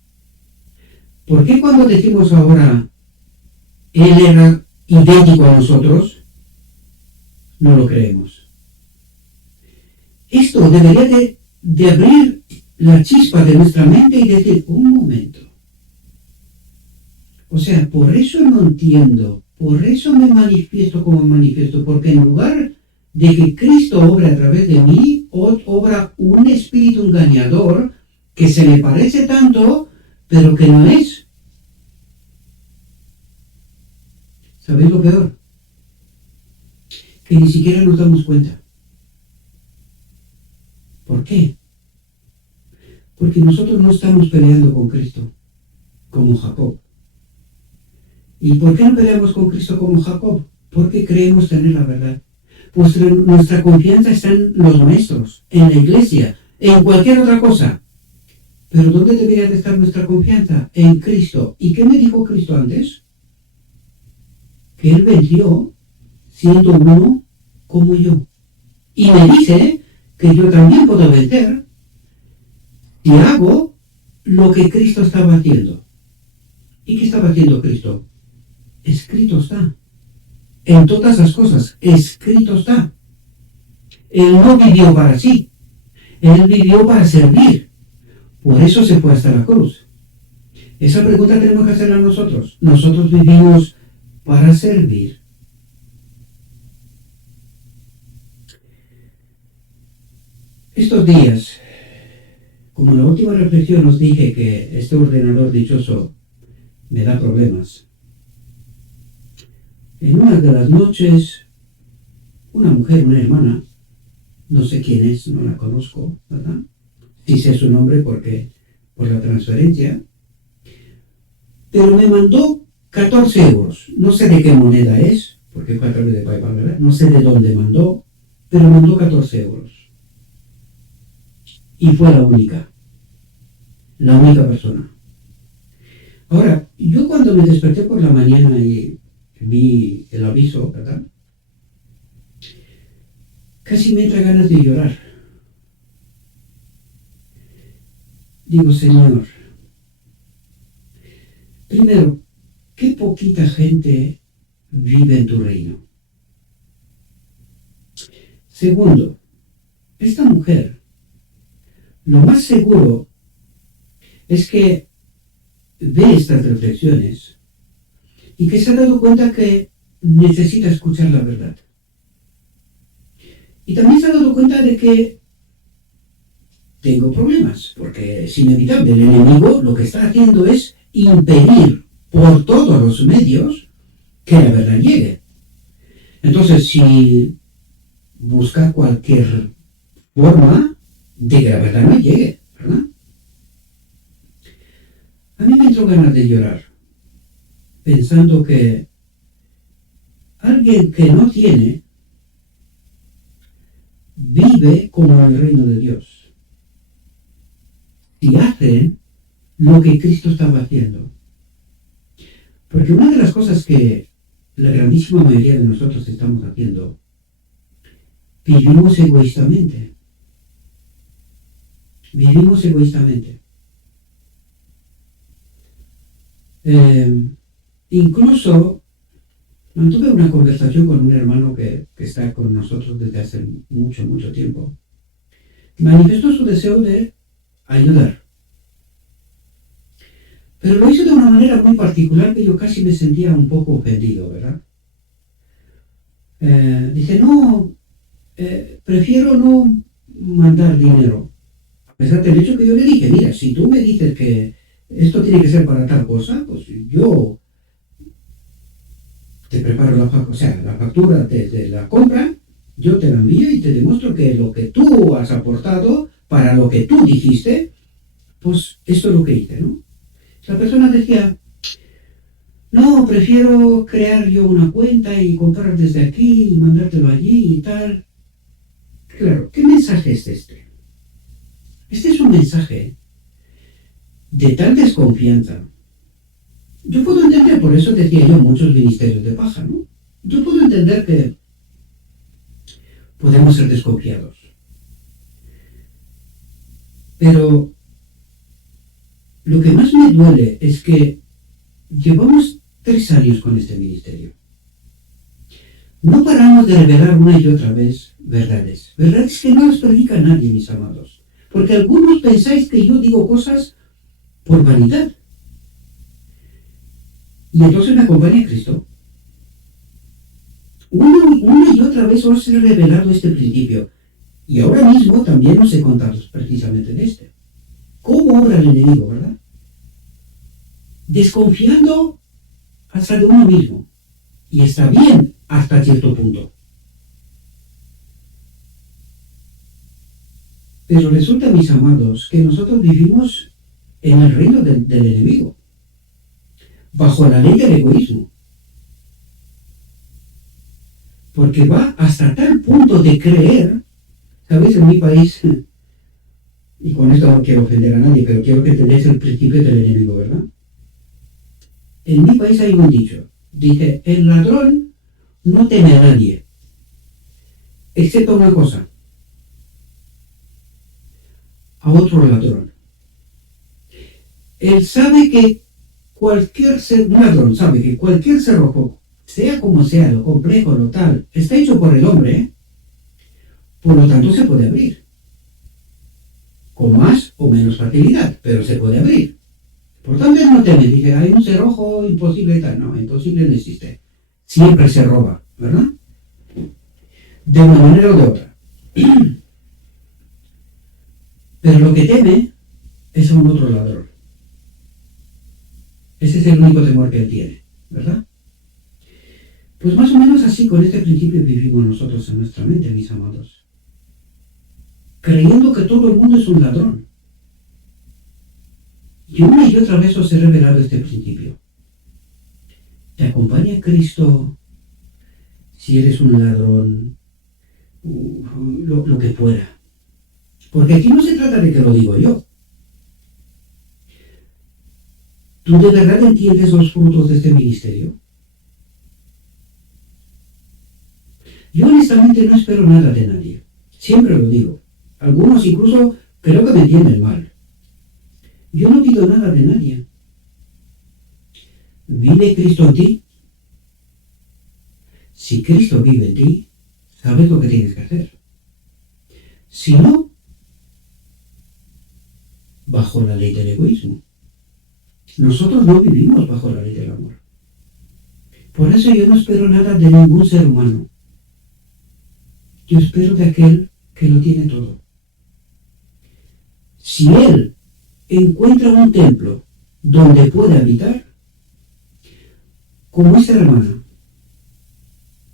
¿Por qué cuando decimos ahora, Él era idéntico a nosotros, no lo creemos? Esto debería de abrir la chispa de nuestra mente y decir, un momento. O sea, por eso no entiendo, por eso me manifiesto como manifiesto, porque en lugar de que Cristo obre a través de mí, obra un espíritu engañador que se le parece tanto, pero que no es. ¿Sabéis lo peor? Que ni siquiera nos damos cuenta. ¿Por qué? Porque nosotros no estamos peleando con Cristo, como Jacob. ¿Y por qué no peleamos con Cristo como Jacob? Porque creemos tener la verdad. Pues nuestra confianza está en los maestros, en la iglesia, en cualquier otra cosa. Pero ¿dónde debería de estar nuestra confianza? En Cristo. ¿Y qué me dijo Cristo antes? Que Él venció siendo uno como yo. Y me dice que yo también puedo vencer si hago lo que Cristo estaba haciendo. ¿Y qué estaba haciendo Cristo? Escrito está. En todas las cosas, escrito está. Él no vivió para sí. Él vivió para servir. Por eso se fue hasta la cruz. Esa pregunta tenemos que hacerla nosotros. Nosotros vivimos para servir. Estos días, como en la última reflexión os dije que este ordenador dichoso me da problemas. En una de las noches, una mujer, una hermana, no sé quién es, no la conozco, ¿verdad? Sí sé su nombre porque por la transferencia, pero me mandó 14 euros. No sé de qué moneda es, porque fue a través de PayPal, ¿verdad? No sé de dónde mandó, pero mandó 14 euros. Y fue la única persona. Ahora, yo cuando me desperté por la mañana y vi el aviso, ¿verdad? Casi me entra ganas de llorar. Digo, Señor, primero, qué poquita gente vive en tu reino. Segundo, esta mujer, lo más seguro es que ve estas reflexiones y que se ha dado cuenta que necesita escuchar la verdad. Y también se ha dado cuenta de que tengo problemas, porque es inevitable. El enemigo lo que está haciendo es impedir por todos los medios que la verdad llegue. Entonces, si busca cualquier forma de que la verdad no llegue, ¿verdad? A mí me entró ganas de llorar, pensando que alguien que no tiene vive como en el reino de Dios. Y hacen lo que Cristo estaba haciendo. Porque una de las cosas que la grandísima mayoría de nosotros estamos haciendo, vivimos egoístamente. Vivimos egoístamente. Incluso mantuve una conversación con un hermano que está con nosotros desde hace mucho, mucho tiempo. Manifestó su deseo de ayudar. Pero lo hizo de una manera muy particular que yo casi me sentía un poco ofendido, ¿verdad? Dice, no, prefiero no mandar dinero. A pesar del hecho que yo le dije, mira, si tú me dices que esto tiene que ser para tal cosa, pues yo te preparo la factura de la compra, yo te la envío y te demuestro que lo que tú has aportado para lo que tú dijiste, pues esto es lo que hice, ¿no? La persona decía, no, prefiero crear yo una cuenta y comprar desde aquí y mandártelo allí y tal. Claro, ¿qué mensaje es este? Este es un mensaje de tal desconfianza. Yo puedo entender, por eso decía yo, muchos ministerios de paja, ¿no? Yo puedo entender que podemos ser desconfiados. Pero lo que más me duele es que llevamos 3 años con este ministerio. No paramos de revelar una y otra vez verdades. Verdades que no las predica nadie, mis amados. Porque algunos pensáis que yo digo cosas por vanidad. Y entonces me acompaña Cristo. Una y otra vez os he revelado este principio. Y ahora mismo también os he contado precisamente de este. ¿Cómo obra el enemigo, verdad? Desconfiando hasta de uno mismo. Y está bien hasta cierto punto. Pero resulta, mis amados, que nosotros vivimos en el reino del enemigo, bajo la ley del egoísmo. Porque va hasta tal punto de creer, ¿sabéis? En mi país, y con esto no quiero ofender a nadie, pero quiero que entendáis el principio del enemigo, ¿verdad? En mi país hay un dicho, dice, el ladrón no teme a nadie, excepto una cosa, a otro ladrón. Él sabe que un ladrón sabe que cualquier cerrojo, sea como sea, lo complejo, lo tal, está hecho por el hombre, ¿eh? Por lo tanto se puede abrir. Con más o menos facilidad, pero se puede abrir. Por tanto, él no teme, dice, hay un cerrojo imposible y tal. No, imposible no existe. Siempre se roba, ¿verdad? De una manera o de otra. Pero lo que teme es a un otro ladrón. Ese es el único temor que él tiene, ¿verdad? Pues más o menos así con este principio vivimos nosotros en nuestra mente, mis amados. Creyendo que todo el mundo es un ladrón. Y una y otra vez os he revelado este principio. ¿Te acompaña Cristo si eres un ladrón? Lo que fuera. Porque aquí no se trata de que lo digo yo. ¿Tú de verdad entiendes los frutos de este ministerio? Yo honestamente no espero nada de nadie. Siempre lo digo. Algunos incluso creo que me entienden mal. Yo no pido nada de nadie. ¿Vive Cristo en ti? Si Cristo vive en ti, sabes lo que tienes que hacer. Si no, bajo la ley del egoísmo. Nosotros no vivimos bajo la ley del amor. Por eso yo no espero nada de ningún ser humano. Yo espero de aquel que lo tiene todo. Si él encuentra un templo donde puede habitar, como esta hermana,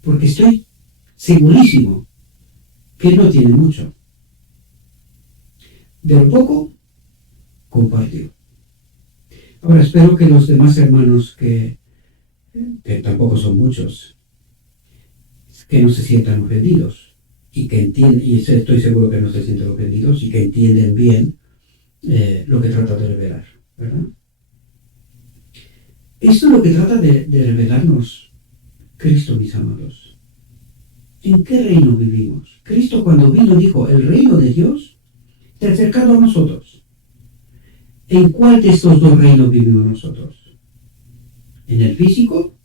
porque estoy segurísimo que no tiene mucho. De lo poco, compartió. Ahora espero que los demás hermanos, que tampoco son muchos, que no se sientan ofendidos y que entienden, y estoy seguro que no se sienten ofendidos y que entienden bien lo que trata de revelar, ¿verdad? Esto es lo que trata de revelarnos Cristo, mis amados. ¿En qué reino vivimos? Cristo cuando vino dijo, el reino de Dios está acercado a nosotros. ¿En cuál de estos dos reinos vivimos nosotros? ¿En el físico?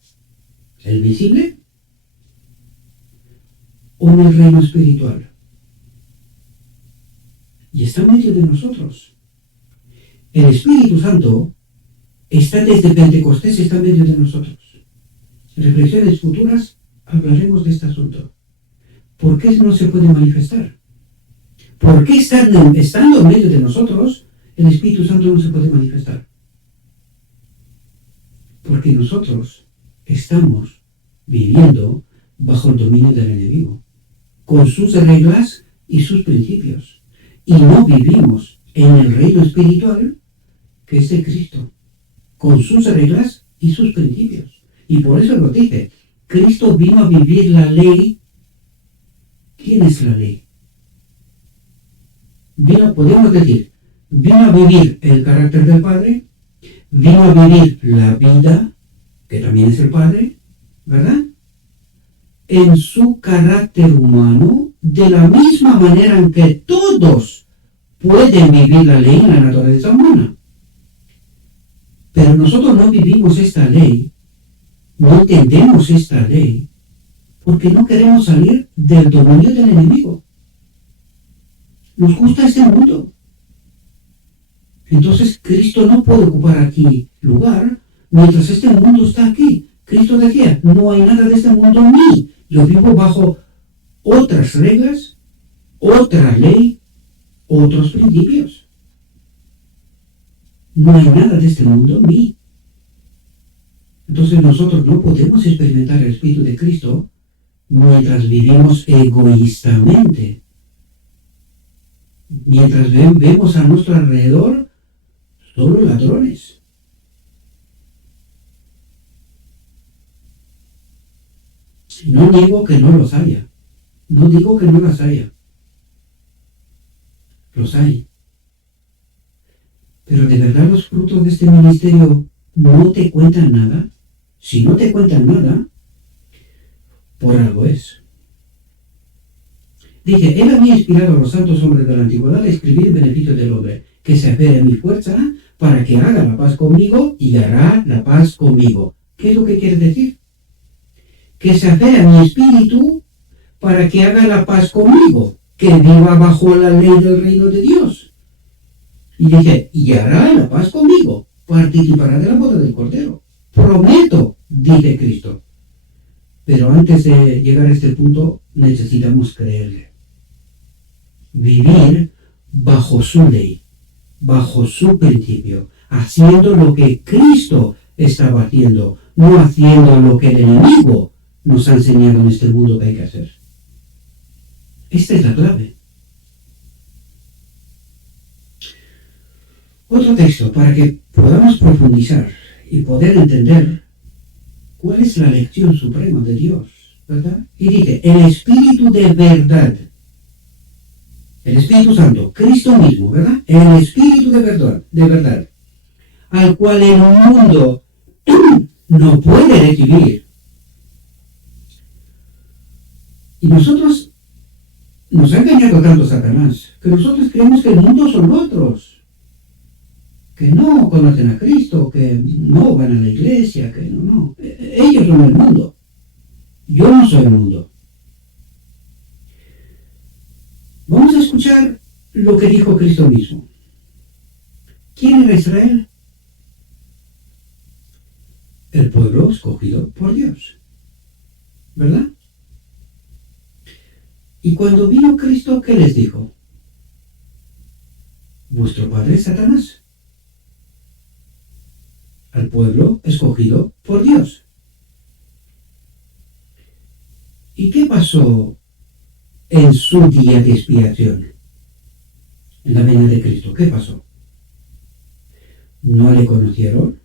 ¿El visible? ¿O en el reino espiritual? Y está en medio de nosotros. El Espíritu Santo está desde Pentecostés, está en medio de nosotros. En reflexiones futuras hablaremos de este asunto. ¿Por qué no se puede manifestar? ¿Por qué estando en medio de nosotros, el Espíritu Santo no se puede manifestar? Porque nosotros estamos viviendo bajo el dominio del enemigo, con sus reglas y sus principios. Y no vivimos en el reino espiritual que es de Cristo, con sus reglas y sus principios. Y por eso nos dice, Cristo vino a vivir la ley. ¿Quién es la ley? Podemos decir, vino a vivir el carácter del Padre, vino a vivir la vida, que también es el Padre, ¿verdad? En su carácter humano, de la misma manera en que todos pueden vivir la ley en la naturaleza humana. Pero nosotros no vivimos esta ley, no entendemos esta ley, porque no queremos salir del dominio del enemigo. Nos gusta este mundo. Entonces Cristo no puede ocupar aquí lugar mientras este mundo está aquí. Cristo decía, no hay nada de este mundo en mí. Yo vivo bajo otras reglas, otra ley, otros principios. No hay nada de este mundo en mí. Entonces nosotros no podemos experimentar el Espíritu de Cristo mientras vivimos egoístamente. Mientras vemos a nuestro alrededor solo ladrones. No digo que no los haya. No digo que no las haya. Los hay. Pero de verdad los frutos de este ministerio no te cuentan nada. Si no te cuentan nada, por algo es. Dije, él había inspirado a los santos hombres de la antigüedad a escribir en beneficio del hombre, que se apee a mi fuerza para que haga la paz conmigo y hará la paz conmigo. ¿Qué es lo que quiere decir? Que se apee a mi espíritu para que haga la paz conmigo, que viva bajo la ley del reino de Dios. Y dije, y hará la paz conmigo, participará de la boda del Cordero. Prometo, dice Cristo. Pero antes de llegar a este punto, necesitamos creerle. Vivir bajo su ley, bajo su principio, haciendo lo que Cristo estaba haciendo, no haciendo lo que el enemigo nos ha enseñado en este mundo que hay que hacer. Esta es la clave. Otro texto para que podamos profundizar y poder entender cuál es la lección suprema de Dios, ¿verdad? Y dice, el Espíritu de verdad, el Espíritu Santo, Cristo mismo, ¿verdad? El Espíritu de verdad, al cual el mundo no puede recibir. Y nosotros, nos ha engañado tanto Satanás, que nosotros creemos que el mundo son otros, que no conocen a Cristo, que no van a la iglesia, que no. Ellos son el mundo. Yo no soy el mundo. Vamos a escuchar lo que dijo Cristo mismo. ¿Quién era Israel? El pueblo escogido por Dios, ¿verdad? Y cuando vino Cristo, ¿qué les dijo? Vuestro padre es Satanás. Al pueblo escogido por Dios. ¿Y qué pasó en su día de expiación? En la venida de Cristo, ¿qué pasó? No le conocieron,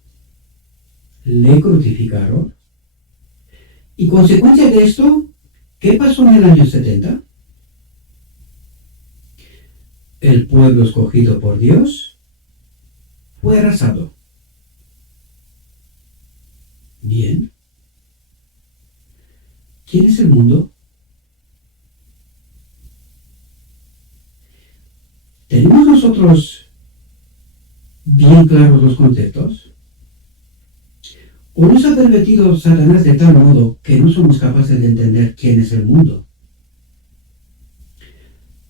le crucificaron. Y consecuencia de esto, ¿qué pasó en el año 70? El pueblo escogido por Dios fue arrasado. Bien. ¿Quién es el mundo? ¿Tenemos nosotros bien claros los conceptos? ¿O nos ha permitido Satanás de tal modo que no somos capaces de entender quién es el mundo?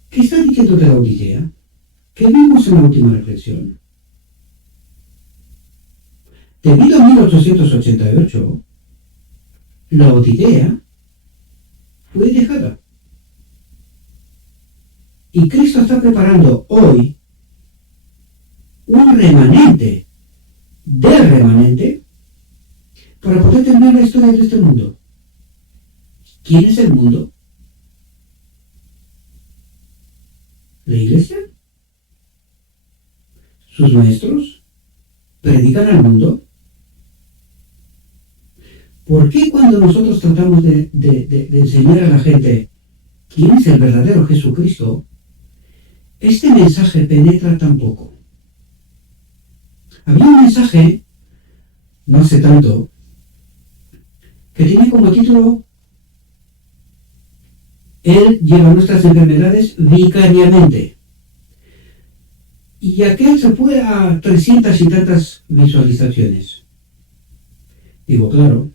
¿Qué está diciendo de la Odisea? ¿Qué vimos en la última reflexión? Debido a 1888, la Odisea fue dejada. Y Cristo está preparando hoy un remanente del remanente para poder terminar la historia de este mundo. ¿Quién es el mundo? ¿La iglesia? ¿Sus maestros? ¿Predican al mundo? ¿Por qué cuando nosotros tratamos de enseñar a la gente quién es el verdadero Jesucristo, este mensaje penetra tan poco? Había un mensaje, no hace tanto, que tiene como título: Él lleva nuestras enfermedades vicariamente. Y aquel se fue a 300 y tantas visualizaciones. Digo, claro,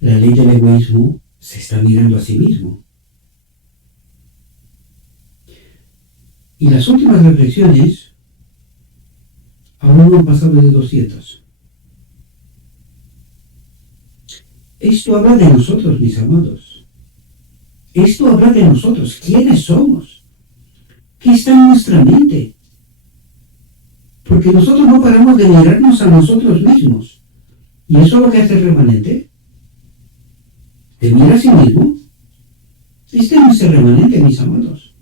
la ley del egoísmo se está mirando a sí mismo. Y las últimas reflexiones aún no han pasado de 200. Esto habla de nosotros, mis amados. Esto habla de nosotros. ¿Quiénes somos? ¿Qué está en nuestra mente? Porque nosotros no paramos de mirarnos a nosotros mismos. ¿Y eso es lo que hace el remanente? ¿Te mira a sí mismo? Este no es el remanente, mis amados.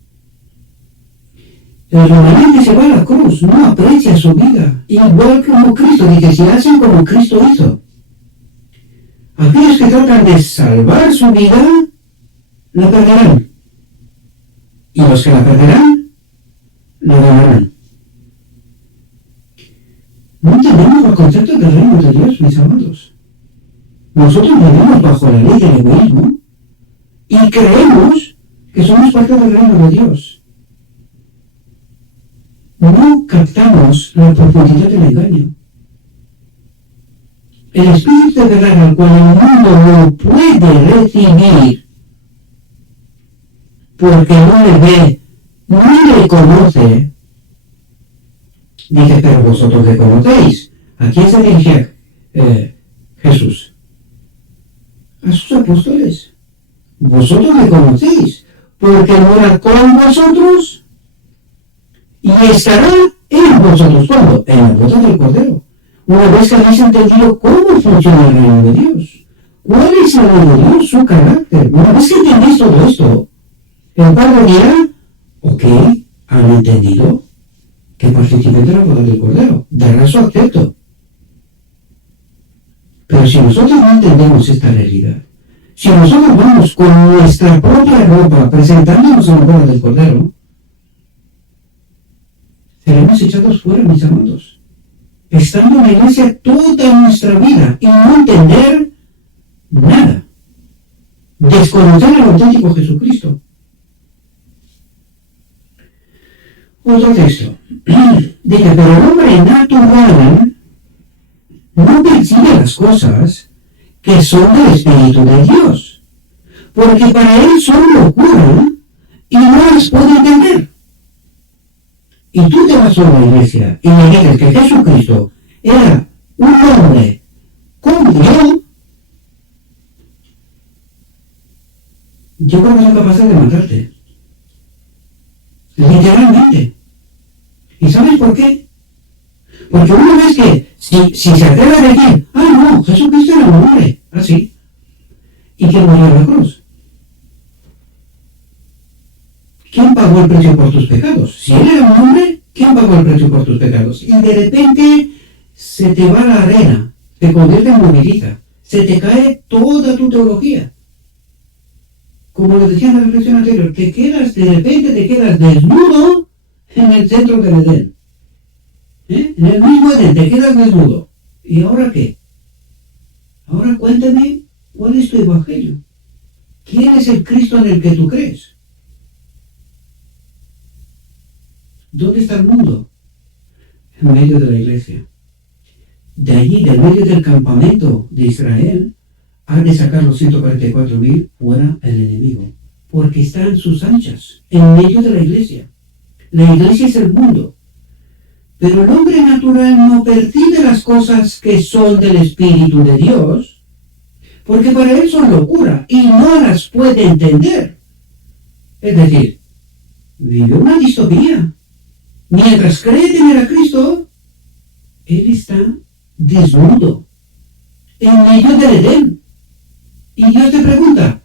El remanente se va a la cruz, no aprecia su vida. Igual como Cristo, dice, si hacen como Cristo hizo. Aquellos que tratan de salvar su vida, la perderán. Y los que la perderán, la ganarán. No entendemos los conceptos del reino de Dios, mis amados. Nosotros vivimos bajo la ley del egoísmo y creemos que somos parte del reino de Dios. No captamos la profundidad del engaño. El Espíritu de verdad al cual el mundo no puede recibir porque no le ve, no le conoce. Dice, pero vosotros le conocéis. ¿A quién se dirigía Jesús? A sus apóstoles. Vosotros le conocéis, porque mora con vosotros y estará en vosotros. ¿Cuándo? En la boda del Cordero. una vez que habéis entendido cómo funciona el reino de Dios, cuál es el reino de Dios, su carácter, una vez que entendéis todo esto, el Padre dirá, ok, han entendido que participen de la boda del Cordero, dará su acepto. Pero si nosotros no entendemos esta realidad, si nosotros vamos con nuestra propia ropa presentándonos a la boda del Cordero, seremos echados fuera, mis amados, estando en la iglesia toda nuestra vida y no entender nada, desconocer al auténtico Jesucristo. Otro texto. Dice, pero el hombre natural no percibe las cosas que son del Espíritu de Dios, porque para él son locura y no las puede entender. Y tú te vas a la iglesia y me dices que Jesucristo era un hombre como yo creo que son capaces de matarte. Literalmente. ¿Y sabes por qué? Porque una vez que, si se atreve a decir, no, Jesucristo era un hombre, así, y que murió en la cruz. ¿Quién pagó el precio por tus pecados? Si él era un hombre, ¿quién pagó el precio por tus pecados? Y de repente se te va la arena, te convierte en moviliza, se te cae toda tu teología. Como lo decía en la reflexión anterior, de repente te quedas desnudo en el centro del Edén. En el mismo Edén te quedas desnudo. ¿Y ahora qué? Ahora cuéntame, ¿cuál es tu evangelio? ¿Quién es el Cristo en el que tú crees? ¿Dónde está el mundo? En medio de la iglesia. De allí, del medio del campamento de Israel, ha de sacar los 144.000 fuera el enemigo, porque están sus anchas, en medio de la iglesia. La iglesia es el mundo. Pero el hombre natural no percibe las cosas que son del Espíritu de Dios, porque para él son locura y no las puede entender. Es decir, vive una distopía. Mientras cree tener a Cristo, él está desnudo, en medio del Edén. Y Dios te pregunta,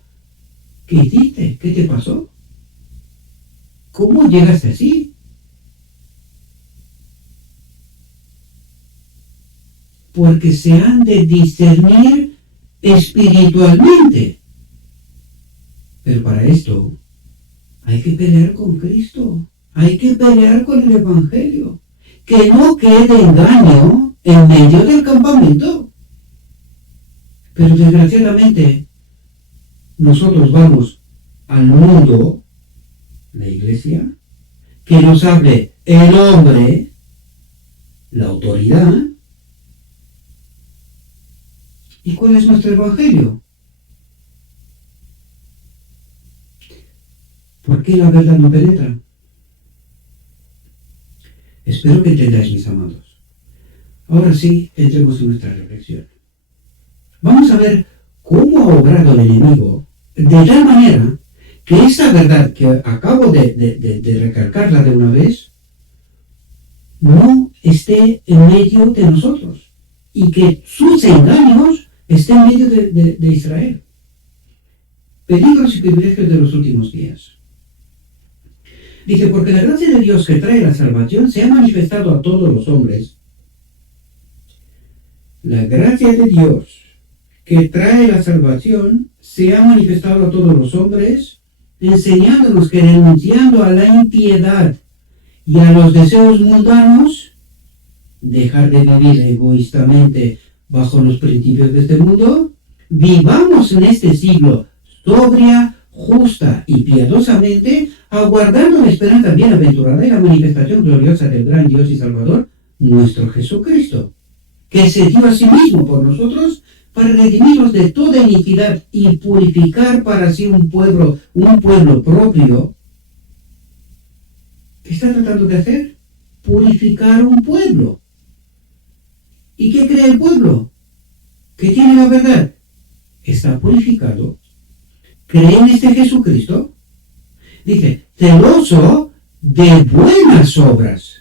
¿qué hiciste? ¿Qué te pasó? ¿Cómo llegaste así? Porque se han de discernir espiritualmente. Pero para esto hay que pelear con Cristo, hay que pelear con el Evangelio, que no quede engaño en medio del campamento. Pero desgraciadamente nosotros vamos al mundo, la iglesia, que nos hable el hombre, la autoridad. ¿Y cuál es nuestro evangelio? ¿Por qué la verdad no penetra? Espero que entendáis, mis amados. Ahora sí, entremos en nuestra reflexión. Vamos a ver cómo ha obrado el enemigo de tal manera que esta verdad que acabo de recalcarla de una vez no esté en medio de nosotros y que sus engaños estén en medio de Israel. Peligros y privilegios de los últimos días. Dice, porque la gracia de Dios que trae la salvación se ha manifestado a todos los hombres. La gracia de Dios que trae la salvación se ha manifestado a todos los hombres, enseñándonos que renunciando a la impiedad y a los deseos mundanos, dejar de vivir egoístamente bajo los principios de este mundo, vivamos en este siglo sobria, justa y piadosamente, aguardando la esperanza bienaventurada y la manifestación gloriosa del gran Dios y Salvador, nuestro Jesucristo, que se dio a sí mismo por nosotros para redimirnos de toda iniquidad y purificar para sí un pueblo propio. ¿Qué está tratando de hacer? Purificar un pueblo. ¿Y qué cree el pueblo? Que tiene la verdad. Está purificado. Cree en este Jesucristo. Dice, celoso de buenas obras.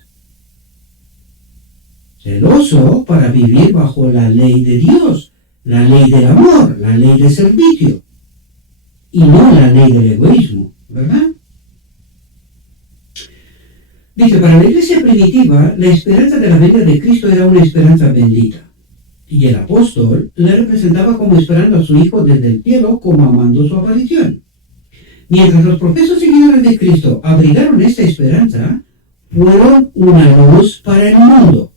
celoso para vivir bajo la ley de Dios, la ley del amor, la ley del servicio, y no la ley del egoísmo, ¿verdad? Dice, para la iglesia primitiva, la esperanza de la venida de Cristo era una esperanza bendita. Y el apóstol la representaba como esperando a su Hijo desde el cielo, como amando su aparición. Mientras los profesos seguidores de Cristo abrigaron esta esperanza, fueron una luz para el mundo.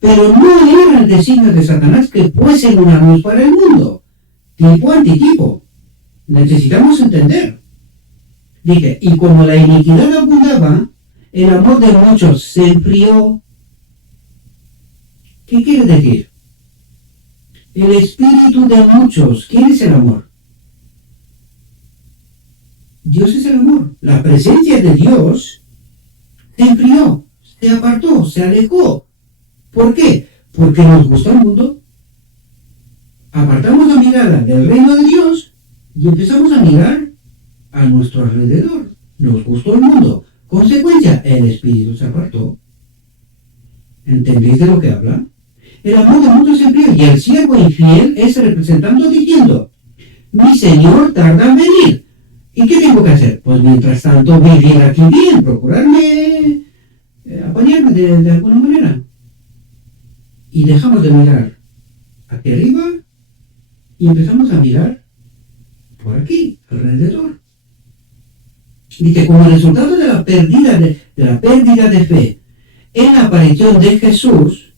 Pero no era el designio de Satanás que fuesen una luz para el mundo. Tipo antitipo. Necesitamos entender. Dice, y como la iniquidad abundaba, el amor de muchos se enfrió. ¿Qué quiere decir? El espíritu de muchos. ¿Quién es el amor? Dios es el amor. La presencia de Dios se enfrió, se apartó, se alejó. ¿Por qué? Porque nos gusta el mundo. Apartamos la mirada del reino de Dios y empezamos a mirar a nuestro alrededor. Nos gustó el mundo. Consecuencia, el espíritu se apartó. ¿Entendéis de lo que habla? El amor de muchos se enfrió y el siervo infiel es representando diciendo, mi Señor tarda en venir. ¿Y qué tengo que hacer? Pues mientras tanto vivir aquí bien, procurarme apañarme de alguna manera. Y dejamos de mirar hacia arriba y empezamos a mirar por aquí, alrededor. Dice, como resultado de la pérdida de fe en la aparición de Jesús,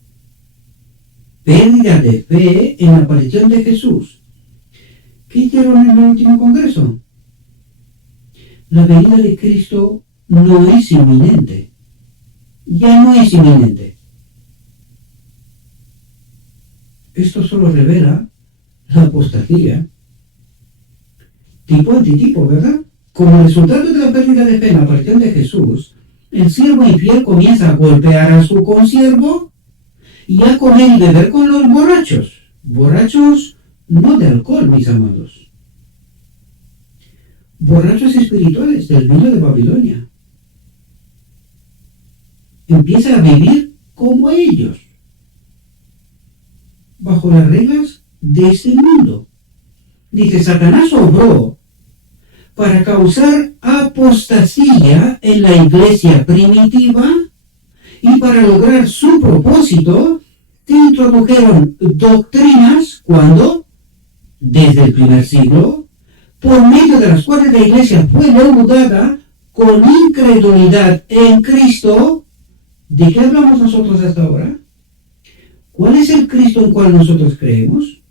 pérdida de fe en la aparición de Jesús. ¿Qué hicieron en el último congreso? La venida de Cristo no es inminente. Ya no es inminente. Esto solo revela la apostasía. Tipo antitipo, ¿verdad? Como resultado de la pérdida de fe en la aparición de Jesús, el siervo infiel comienza a golpear a su consiervo y a comer y beber con los borrachos. Borrachos no de alcohol, mis amados. Borrachos espirituales del vino de Babilonia. Empieza a vivir como ellos, bajo las reglas de este mundo. Dice, Satanás obró para causar apostasía en la iglesia primitiva y para lograr su propósito se introdujeron doctrinas cuando, desde el primer siglo, por medio de las cuales la iglesia fue leudada con incredulidad en Cristo. ¿De qué hablamos nosotros hasta ahora? ¿Cuál es el Cristo en cual nosotros creemos?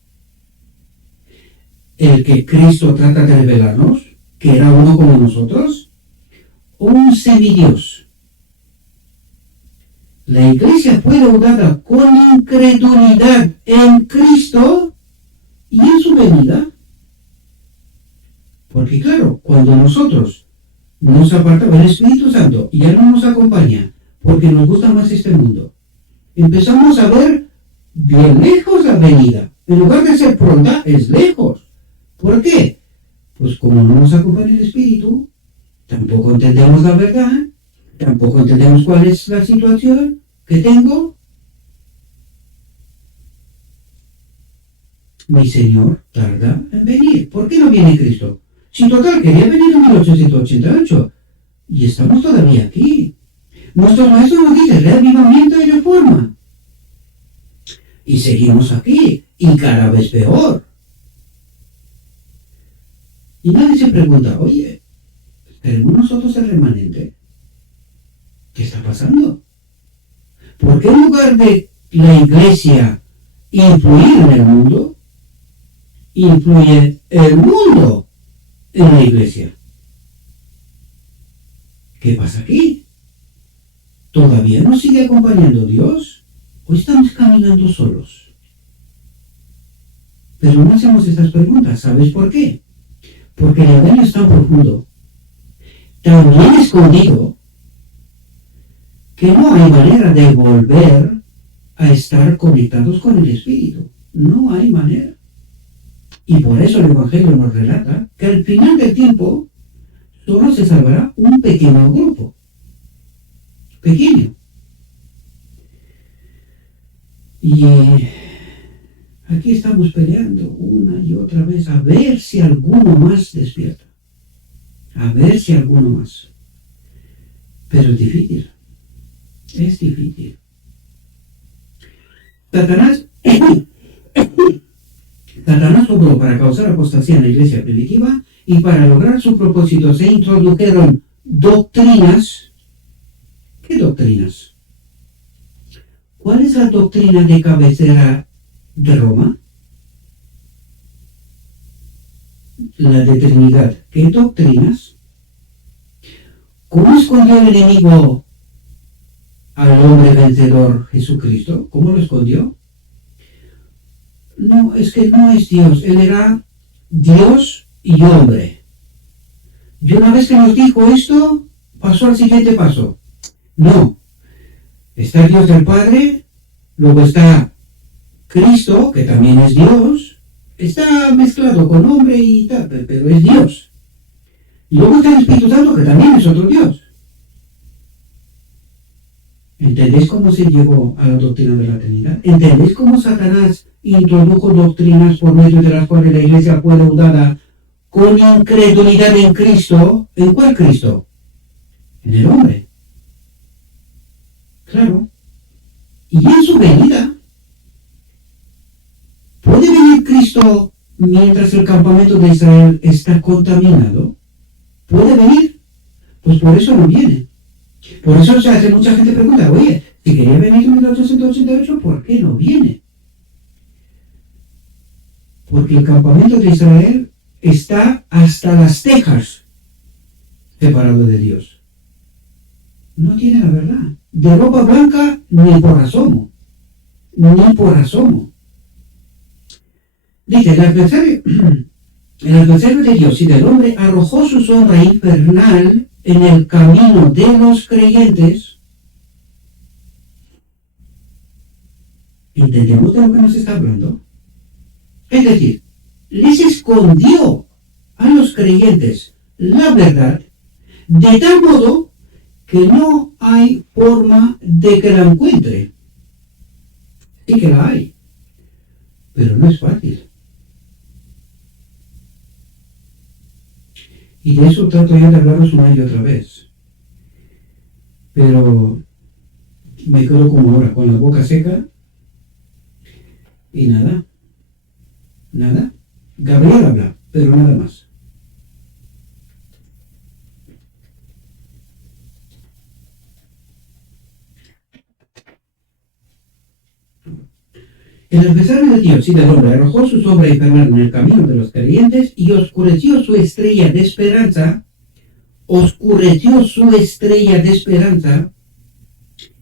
¿El que Cristo trata de revelarnos, que era uno como nosotros? ¿O un semidios? La iglesia fue leudada con incredulidad en Cristo y en su venida. Porque claro, cuando nosotros nos apartamos, el Espíritu Santo ya no nos acompaña, porque nos gusta más este mundo, empezamos a ver bien lejos la venida. En lugar de ser pronta, es lejos. ¿Por qué? Pues como no nos acompaña el Espíritu, tampoco entendemos la verdad, tampoco entendemos cuál es la situación que tengo. Mi Señor tarda en venir. ¿Por qué no viene Cristo? Si total, quería venir en 1888 y estamos todavía aquí. Nuestros maestros nos dicen reavivamiento y reforma. Y seguimos aquí, y cada vez peor. Y nadie se pregunta, oye, ¿tenemos nosotros el remanente? ¿Qué está pasando? ¿Por qué en lugar de la iglesia influir en el mundo, influye el mundo en la iglesia? ¿Qué pasa aquí? ¿Todavía nos sigue acompañando Dios? ¿O estamos caminando solos? Pero no hacemos estas preguntas. ¿Sabes por qué? Porque el engaño es tan profundo, tan bien escondido, que no hay manera de volver a estar conectados con el Espíritu. No hay manera. Y por eso el Evangelio nos relata que al final del tiempo solo se salvará un pequeño grupo. Pequeño. Y aquí estamos peleando una y otra vez a ver si alguno más despierta. A ver si alguno más. Pero es difícil. Es difícil. Satanás obró para causar apostasía en la iglesia primitiva y para lograr su propósito se introdujeron doctrinas. ¿Qué doctrinas? ¿Cuál es la doctrina de cabecera de Roma? La de Trinidad. ¿Qué doctrinas? ¿Cómo escondió el enemigo al hombre vencedor Jesucristo? ¿Cómo lo escondió? No, es que no es Dios. Él era Dios y hombre. Y una vez que nos dijo esto, pasó al siguiente paso. No. Está Dios el Padre, luego está Cristo, que también es Dios, está mezclado con hombre y tal, pero es Dios. Y luego está el Espíritu Santo, que también es otro Dios. ¿Entendéis cómo se llegó a la doctrina de la Trinidad? ¿Entendéis cómo Satanás introdujo doctrinas por medio de las cuales la Iglesia fue laudada con incredulidad en Cristo? ¿En cuál Cristo? En el hombre. Claro. Y en su venida, ¿puede venir Cristo mientras el campamento de Israel está contaminado? ¿Puede venir? Pues por eso no viene. Por eso se hace mucha gente pregunta, oye, si quería venir en 1888, ¿por qué no viene? Porque el campamento de Israel está hasta las cejas separado de Dios. No tiene la verdad. De ropa blanca, ni por asomo. Ni por asomo. Dice, el adversario de Dios y del hombre arrojó su sombra infernal en el camino de los creyentes. ¿Entendemos de lo que nos está hablando? Es decir, les escondió a los creyentes la verdad de tal modo que no hay forma de que la encuentre. Sí que la hay, pero no es fácil. Y de eso trato yo de hablaros una y otra vez. Pero me quedo como ahora, con la boca seca y nada. Nada. Gabriel habla, pero nada más. El adversario de Dios y del hombre arrojó su sombra infernal en el camino de los creyentes y oscureció su estrella de esperanza,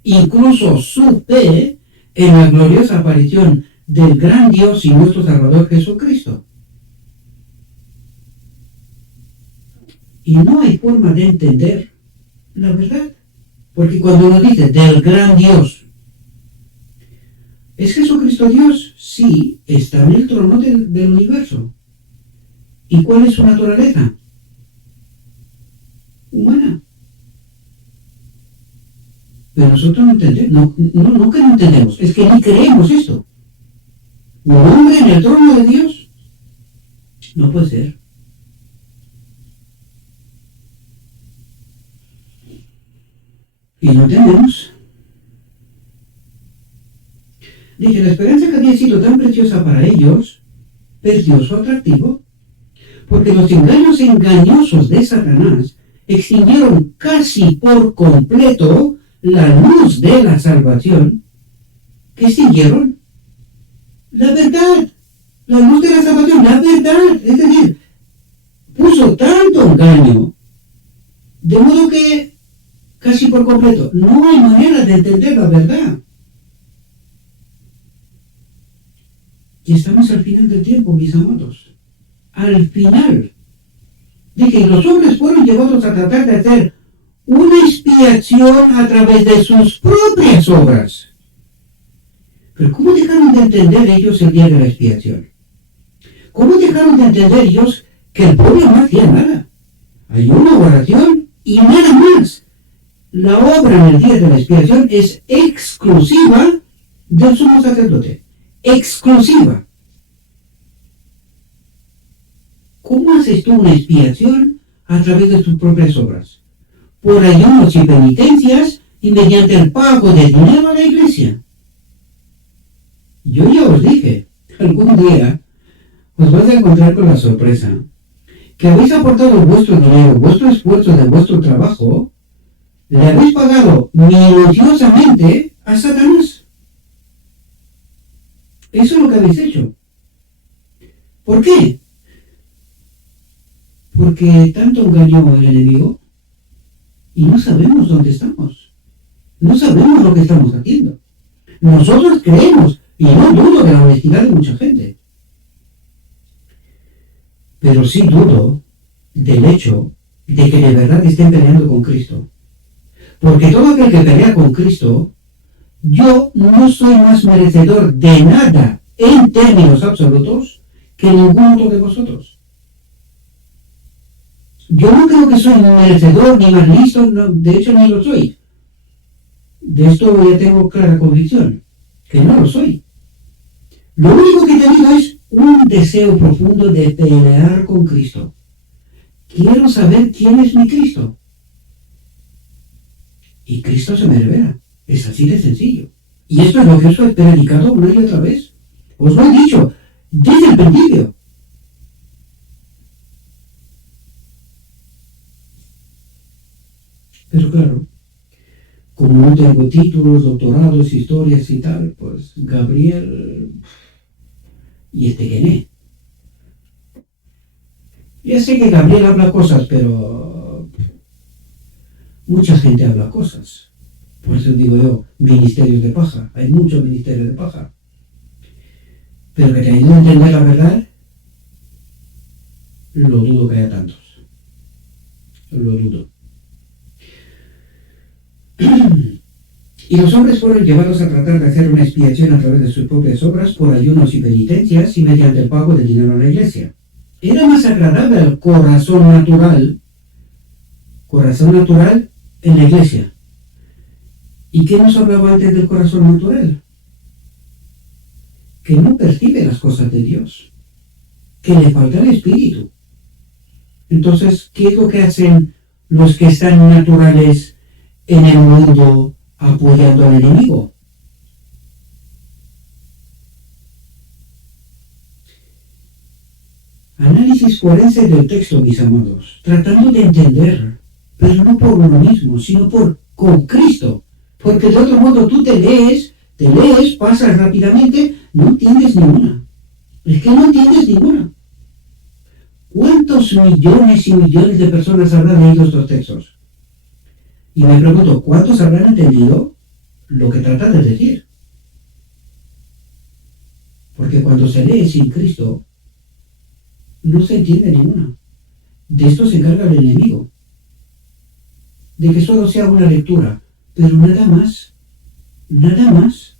incluso su fe en la gloriosa aparición del gran Dios y nuestro Salvador Jesucristo. Y no hay forma de entender la verdad, porque cuando uno dice del gran Dios, ¿es Jesucristo Dios? Sí, está en el trono del universo. ¿Y cuál es su naturaleza? Humana. Pero nosotros no entendemos, no que no entendemos, es que ni creemos esto. ¿Un hombre en el trono de Dios? No puede ser. Y no entendemos. Dice, la esperanza que había sido tan preciosa para ellos perdió su atractivo, porque los engaños engañosos de Satanás extinguieron casi por completo la luz de la salvación. ¿Qué extinguieron? La verdad, la luz de la salvación, la verdad. Es decir, puso tanto engaño, de modo que casi por completo no hay manera de entender la verdad. Y estamos al final del tiempo, mis amados. Al final. Dije, los hombres fueron llevados a tratar de hacer una expiación a través de sus propias obras. Pero ¿cómo dejaron de entender ellos el día de la expiación? ¿Cómo dejaron de entender ellos que el pueblo no hacía nada? Hay una oración y nada más. La obra en el día de la expiación es exclusiva del sumo sacerdote, exclusiva. ¿Cómo haces tú una expiación a través de tus propias obras? Por ayunos y penitencias y mediante el pago de dinero a la iglesia. Yo ya os dije, algún día os vais a encontrar con la sorpresa que habéis aportado vuestro dinero, vuestro esfuerzo de vuestro trabajo, le habéis pagado minuciosamente a Satanás. Eso es lo que habéis hecho. ¿Por qué? Porque tanto engañó el enemigo y no sabemos dónde estamos. No sabemos lo que estamos haciendo. Nosotros creemos, y no dudo de la honestidad de mucha gente, pero sí dudo del hecho de que de verdad estén peleando con Cristo. Porque todo aquel que pelea con Cristo, yo no soy más merecedor de nada en términos absolutos que ninguno otro de vosotros. Yo no creo que soy merecedor ni más listo, no, de hecho ni lo soy. De esto ya tengo clara convicción, que no lo soy. Lo único que he tenido es un deseo profundo de pelear con Cristo. Quiero saber quién es mi Cristo. Y Cristo se me revela. Es así de sencillo. Y esto es lo que os he predicado una y otra vez. Os lo he dicho desde el principio. Pero claro, como no tengo títulos, doctorados, historias y tal, pues Gabriel... ¿Y este quién es? Ya sé que Gabriel habla cosas, pero... mucha gente habla cosas. Por eso digo yo, ministerios de paja. Hay muchos ministerios de paja. Pero que te ayuden a entender la verdad, lo dudo que haya tantos. Lo dudo. Y los hombres fueron llevados a tratar de hacer una expiación a través de sus propias obras por ayunos y penitencias y mediante el pago de dinero a la iglesia. Era más agradable al corazón natural en la iglesia. ¿Y qué nos hablaba antes del corazón natural? Que no percibe las cosas de Dios, que le falta el espíritu. Entonces, ¿qué es lo que hacen los que están naturales en el mundo apoyando al enemigo? Análisis forense del texto, mis amados, tratando de entender, pero no por uno mismo, sino con Cristo. Porque de otro modo tú te lees, pasas rápidamente, no entiendes ninguna. Es que no entiendes ninguna. ¿Cuántos millones y millones de personas habrán leído estos textos? Y me pregunto, ¿cuántos habrán entendido lo que trata de decir? Porque cuando se lee sin Cristo, no se entiende ninguna. De esto se encarga el enemigo. De que solo sea una lectura, pero nada más. Nada más.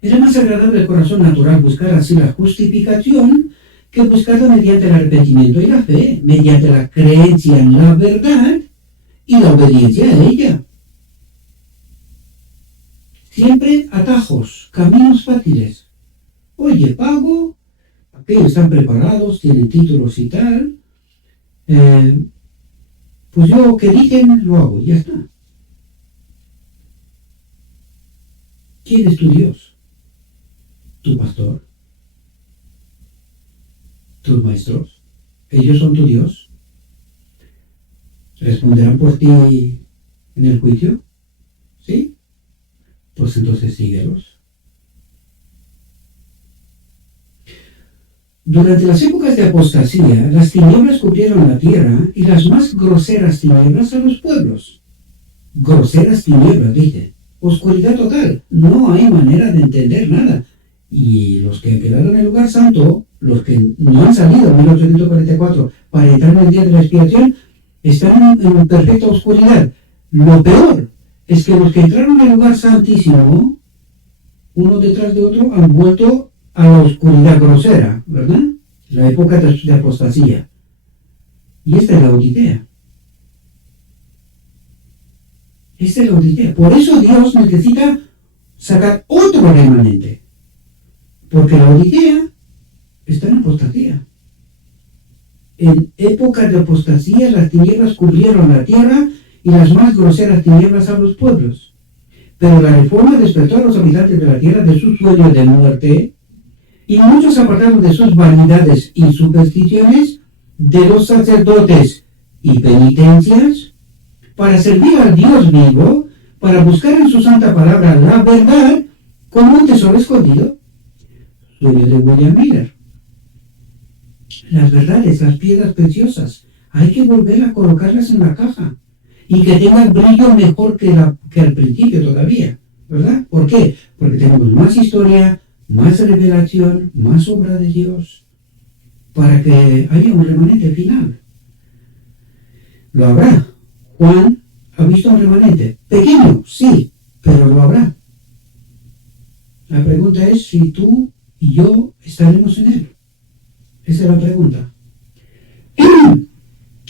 Era más agradable al corazón natural buscar así la justificación que buscarla mediante el arrepentimiento y la fe, mediante la creencia en la verdad y la obediencia a ella. Siempre atajos, caminos fáciles. Oye, pago, aquellos están preparados, tienen títulos y tal. Pues yo, que dicen, lo hago, ya está. ¿Quién es tu Dios? ¿Tu pastor? ¿Tus maestros? ¿Ellos son tu Dios? ¿Responderán por ti en el juicio? ¿Sí? Pues entonces síguelos. Durante las épocas de apostasía, las tinieblas cubrieron la tierra y las más groseras tinieblas a los pueblos. Groseras tinieblas, dice. Oscuridad total. No hay manera de entender nada. Y los que quedaron en el lugar santo, los que no han salido en 1844 para entrar en el día de la expiación, están en perfecta oscuridad. Lo peor es que los que entraron en el lugar santísimo, uno detrás de otro, han vuelto a la oscuridad grosera, ¿verdad? La época de apostasía. Y esta es la Odisea. Esta es la Odisea. Por eso Dios necesita sacar otro remanente. Porque la Odisea está en apostasía. En época de apostasía las tinieblas cubrieron la tierra y las más groseras tinieblas a los pueblos. Pero la reforma despertó a los habitantes de la tierra de su sueño de muerte, y muchos apartaron de sus vanidades y supersticiones, de los sacerdotes y penitencias, para servir al Dios vivo, para buscar en su santa palabra la verdad como un tesoro escondido. Sueño de William Miller. Las verdades, las piedras preciosas, hay que volver a colocarlas en la caja y que tengan brillo mejor que al principio todavía, ¿verdad? ¿Por qué? Porque tenemos más historia, más revelación, más obra de Dios, para que haya un remanente final. Lo habrá. Juan ha visto un remanente. Pequeño, sí, pero lo habrá. La pregunta es si tú y yo estaremos en él. Esa es la pregunta.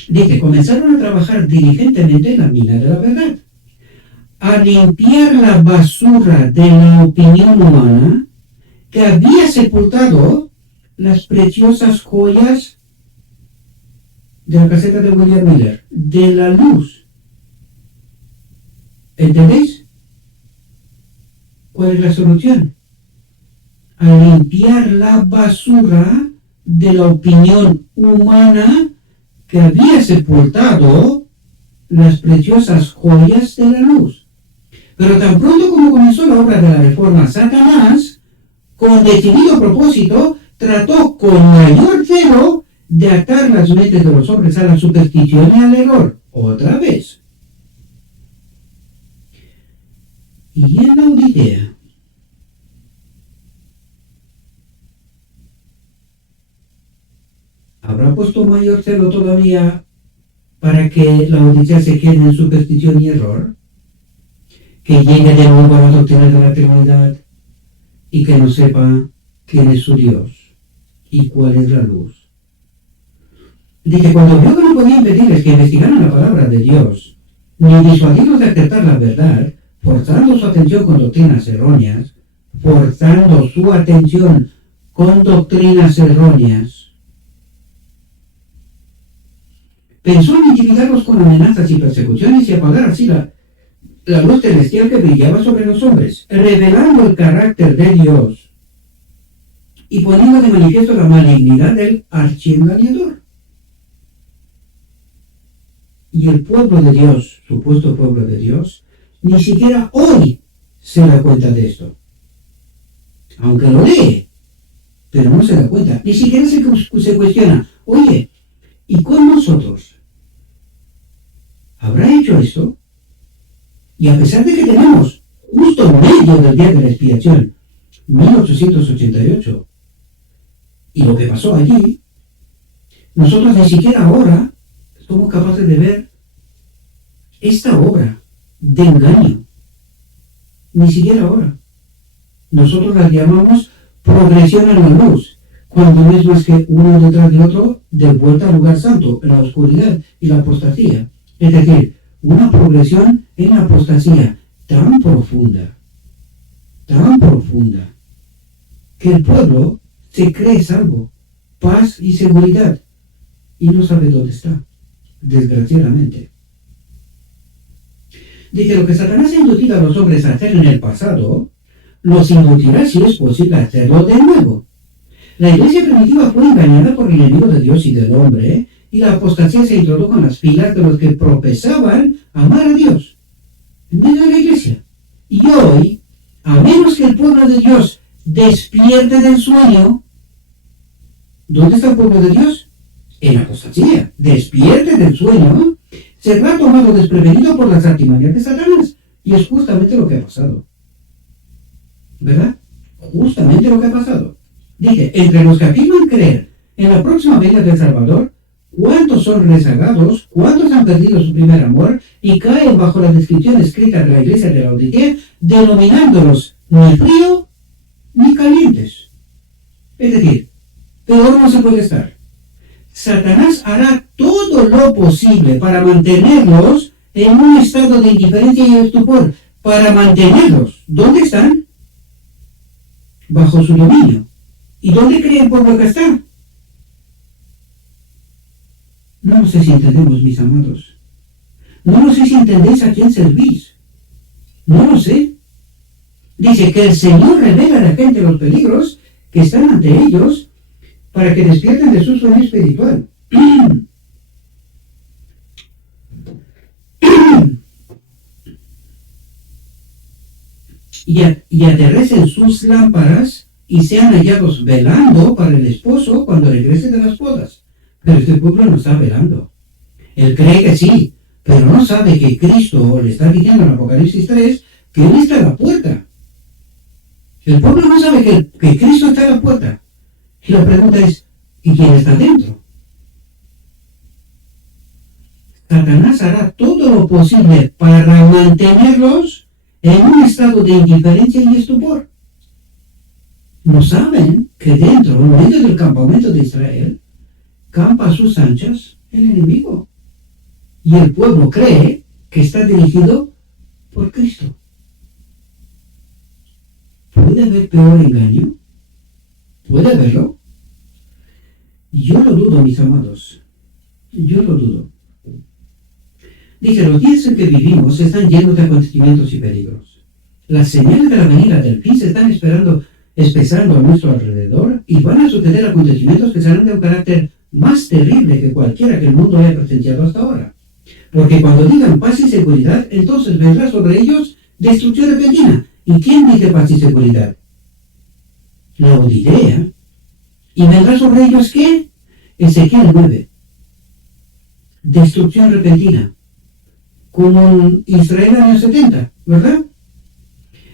Dice, comenzaron a trabajar diligentemente en la mina de la verdad, a limpiar la basura de la opinión humana que había sepultado las preciosas joyas de la caseta de William Miller, de la luz. ¿Entendéis? ¿Cuál es la solución? A limpiar la basura de la opinión humana que había sepultado las preciosas joyas de la luz. Pero tan pronto como comenzó la obra de la reforma, Satanás, con decidido propósito, trató con mayor celo de atar las mentes de los hombres a la superstición y al error. Otra vez. Y en la Odisea, ¿habrá puesto mayor celo todavía para que la Odisea se quede en superstición y error? Que llegue de nuevo a la doctrina de la Trinidad y que no sepa quién es su Dios y cuál es la luz. Dice, cuando vio que no podía impedirles que investigaran la palabra de Dios, ni disuadirlos de aceptar la verdad, forzando su atención con doctrinas erróneas, pensó en intimidarlos con amenazas y persecuciones y apagar así la luz celestial que brillaba sobre los hombres, revelando el carácter de Dios y poniendo de manifiesto la malignidad del archiengañador. Y el pueblo de Dios, supuesto pueblo de Dios, ni siquiera hoy se da cuenta de esto. Aunque lo lee, pero no se da cuenta. Ni siquiera se cuestiona, oye, ¿y con nosotros? ¿Habrá hecho esto? Y a pesar de que tenemos justo en medio del día de la expiación, 1888, y lo que pasó allí, nosotros ni siquiera ahora somos capaces de ver esta obra de engaño. Ni siquiera ahora. Nosotros las llamamos progresión en la luz, cuando no es más que uno detrás de otro de vuelta al lugar santo, en la oscuridad y la apostasía. Es decir, una progresión en la apostasía tan profunda, que el pueblo se cree salvo, paz y seguridad, y no sabe dónde está, desgraciadamente. Dice, lo que Satanás ha inducido a los hombres a hacer en el pasado, los inducirá, si es posible, a hacerlo de nuevo. La iglesia primitiva fue engañada por el enemigo de Dios y del hombre, y la apostasía se introdujo en las filas de los que profesaban amar a Dios en medio de la iglesia. Y hoy, a menos que el pueblo de Dios despierte del sueño, ¿dónde está el pueblo de Dios? En la apostasía. Despierte del sueño, será tomado desprevenido por las artimañas de Satanás. Y es justamente lo que ha pasado. ¿Verdad? Justamente lo que ha pasado. Dice, entre los que afirman creer en la próxima venida del Salvador, ¿cuántos son rezagados? ¿Cuántos han perdido su primer amor? Y caen bajo la descripción escrita de la iglesia de la Odisea, denominándolos ni frío ni calientes. Es decir, peor no se puede estar. Satanás hará todo lo posible para mantenerlos en un estado de indiferencia y estupor. Para mantenerlos. ¿Dónde están? bajo su dominio. ¿Y dónde cree el pueblo que está? No sé si entendemos, mis amados. No sé si entendéis a quién servís. No lo sé. Dice que el Señor revela a la gente los peligros que están ante ellos para que despierten de su sueño espiritual. y aterrecen sus lámparas y sean hallados velando para el esposo cuando regrese de las bodas. Pero este pueblo no está velando. Él cree que sí, pero no sabe que Cristo le está diciendo en Apocalipsis 3 que Él está a la puerta. El pueblo no sabe que Cristo está a la puerta. Y la pregunta es, ¿y quién está dentro? Satanás hará todo lo posible para mantenerlos en un estado de indiferencia y estupor. No saben que dentro, en medio del campamento de Israel, campa a sus anchas el enemigo. Y el pueblo cree que está dirigido por Cristo. ¿Puede haber peor engaño? ¿Puede haberlo? Yo lo dudo, mis amados. Yo lo dudo. Dice, los días en que vivimos están llenos de acontecimientos y peligros. Las señales de la venida del fin se están espesando a nuestro alrededor y van a suceder acontecimientos que serán de un carácter más terrible que cualquiera que el mundo haya presenciado hasta ahora. Porque cuando digan paz y seguridad, entonces vendrá sobre ellos destrucción repentina. ¿Y quién dice paz y seguridad? La Odisea. ¿Y vendrá sobre ellos qué? Ezequiel 9. Destrucción repentina. Como en Israel en los 70, ¿verdad?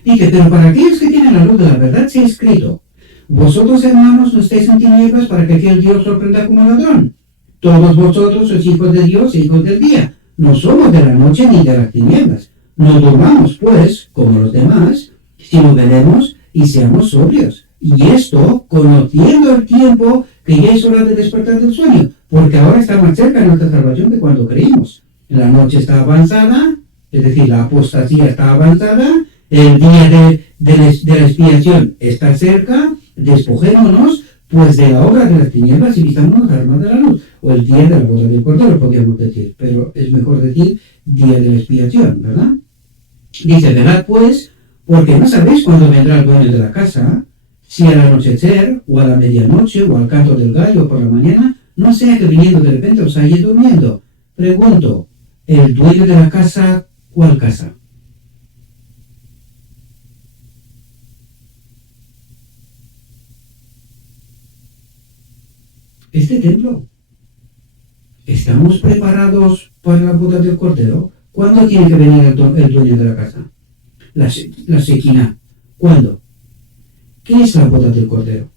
Dice, pero para aquellos que tienen la luz de la verdad se ha escrito: vosotros, hermanos, no estéis en tinieblas para que aquel Dios sorprenda como ladrón. Todos vosotros sois hijos de Dios e hijos del día. No somos de la noche ni de las tinieblas. No durmamos, pues, como los demás, sino velemos y seamos sobrios. Y esto, conociendo el tiempo, que ya es hora de despertar del sueño, porque ahora está más cerca nuestra salvación que cuando creímos. La noche está avanzada, es decir, la apostasía está avanzada, el día de la expiación está cerca, despojémonos pues de la obra de las tinieblas y vistamos las armas de la luz, o el día de la boda del Cordero, podríamos decir, pero es mejor decir día de la expiación, ¿verdad? Dice, velad pues, porque no sabéis cuándo vendrá el dueño de la casa, si al anochecer, o a la medianoche, o al canto del gallo por la mañana, no sea que viniendo de repente os halle durmiendo. Pregunto, ¿el dueño de la casa, cuál casa? Este templo. ¿Estamos preparados para la boda del Cordero? ¿Cuándo tiene que venir el dueño de la casa? La Shekinah. ¿Cuándo? ¿Qué es la boda del Cordero?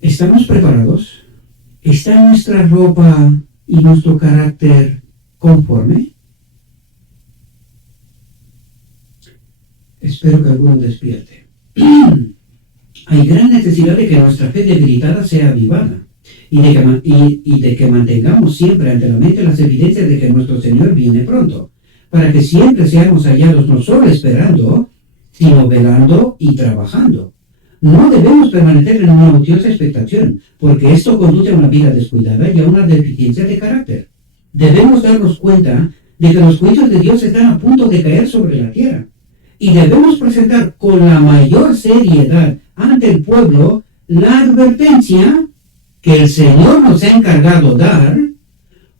¿Estamos preparados? ¿Está nuestra ropa y nuestro carácter conforme? Espero que alguno despierte. Hay gran necesidad de que nuestra fe debilitada sea avivada y de que mantengamos siempre ante la mente las evidencias de que nuestro Señor viene pronto, para que siempre seamos hallados no solo esperando, sino velando y trabajando. No debemos permanecer en una ociosa expectación, porque esto conduce a una vida descuidada y a una deficiencia de carácter. Debemos darnos cuenta de que los juicios de Dios están a punto de caer sobre la tierra, y debemos presentar con la mayor seriedad ante el pueblo la advertencia que el Señor nos ha encargado dar,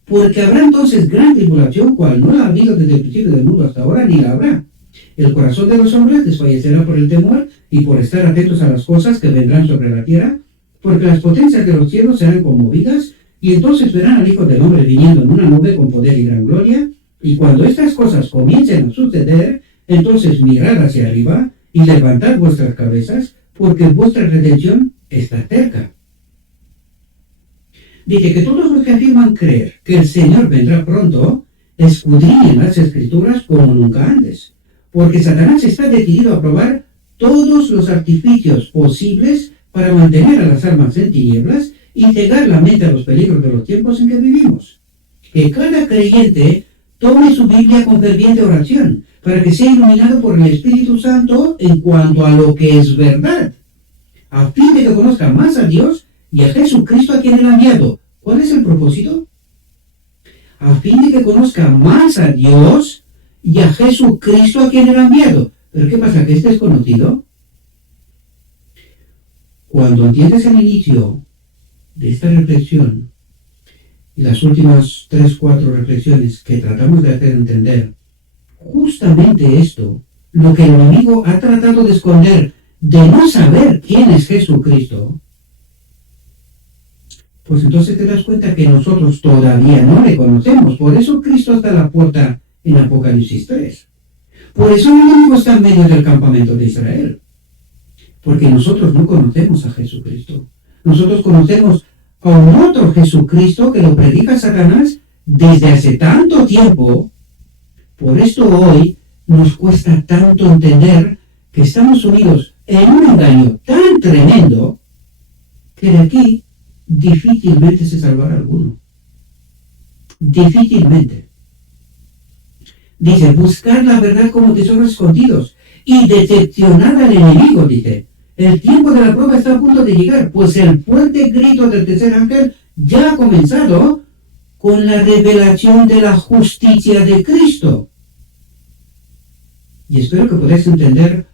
porque habrá entonces gran tribulación, cual no la ha habido desde el principio del mundo hasta ahora, ni la habrá. El corazón de los hombres desfallecerá por el temor y por estar atentos a las cosas que vendrán sobre la tierra, porque las potencias de los cielos serán conmovidas, y entonces verán al Hijo del Hombre viniendo en una nube con poder y gran gloria, y cuando estas cosas comiencen a suceder, entonces mirad hacia arriba y levantad vuestras cabezas, porque vuestra redención está cerca. Dice que todos los que afirman creer que el Señor vendrá pronto, escudriñen las Escrituras como nunca antes, porque Satanás está decidido a probar todos los artificios posibles para mantener a las almas en tinieblas y cegar la mente a los peligros de los tiempos en que vivimos. Que cada creyente tome su Biblia con ferviente oración, para que sea iluminado por el Espíritu Santo en cuanto a lo que es verdad, a fin de que conozca más a Dios y a Jesucristo a quien Él ha enviado. ¿Cuál es el propósito? A fin de que conozca más a Dios y a Jesucristo a quien Él ha enviado. ¿Pero qué pasa? ¿Que este es conocido? Cuando entiendes el inicio de esta reflexión y las últimas 3, 4 reflexiones que tratamos de hacer entender, justamente esto, lo que el enemigo ha tratado de esconder, de no saber quién es Jesucristo, pues entonces te das cuenta que nosotros todavía no le conocemos. Por eso Cristo está a la puerta en Apocalipsis 3. Por eso el enemigo está en medio del campamento de Israel. Porque nosotros no conocemos a Jesucristo. Nosotros conocemos a un otro Jesucristo que lo predica Satanás desde hace tanto tiempo. Por esto hoy nos cuesta tanto entender que estamos unidos en un engaño tan tremendo que de aquí difícilmente se salvará alguno. Difícilmente. Dice, buscar la verdad como tesoros escondidos y decepcionar al enemigo, dice. El tiempo de la prueba está a punto de llegar, pues el fuerte grito del tercer ángel ya ha comenzado con la revelación de la justicia de Cristo. Y espero que podáis entender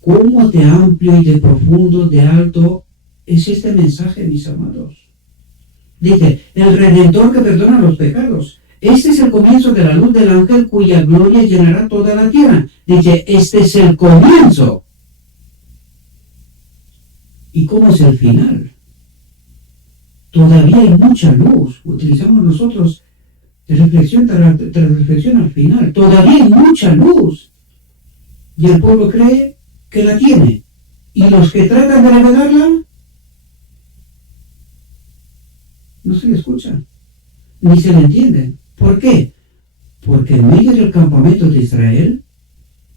cómo de amplio y de profundo, de alto es este mensaje, mis amados. Dice, el Redentor que perdona los pecados. Este es el comienzo de la luz del ángel cuya gloria llenará toda la tierra. Dice, este es el comienzo. ¿Y cómo es el final? Todavía hay mucha luz. Utilizamos nosotros de reflexión tras reflexión al final. Todavía hay mucha luz. Y el pueblo cree que la tiene. Y los que tratan de revelarla, no se le escuchan, ni se le entienden. ¿Por qué? Porque en medio del campamento de Israel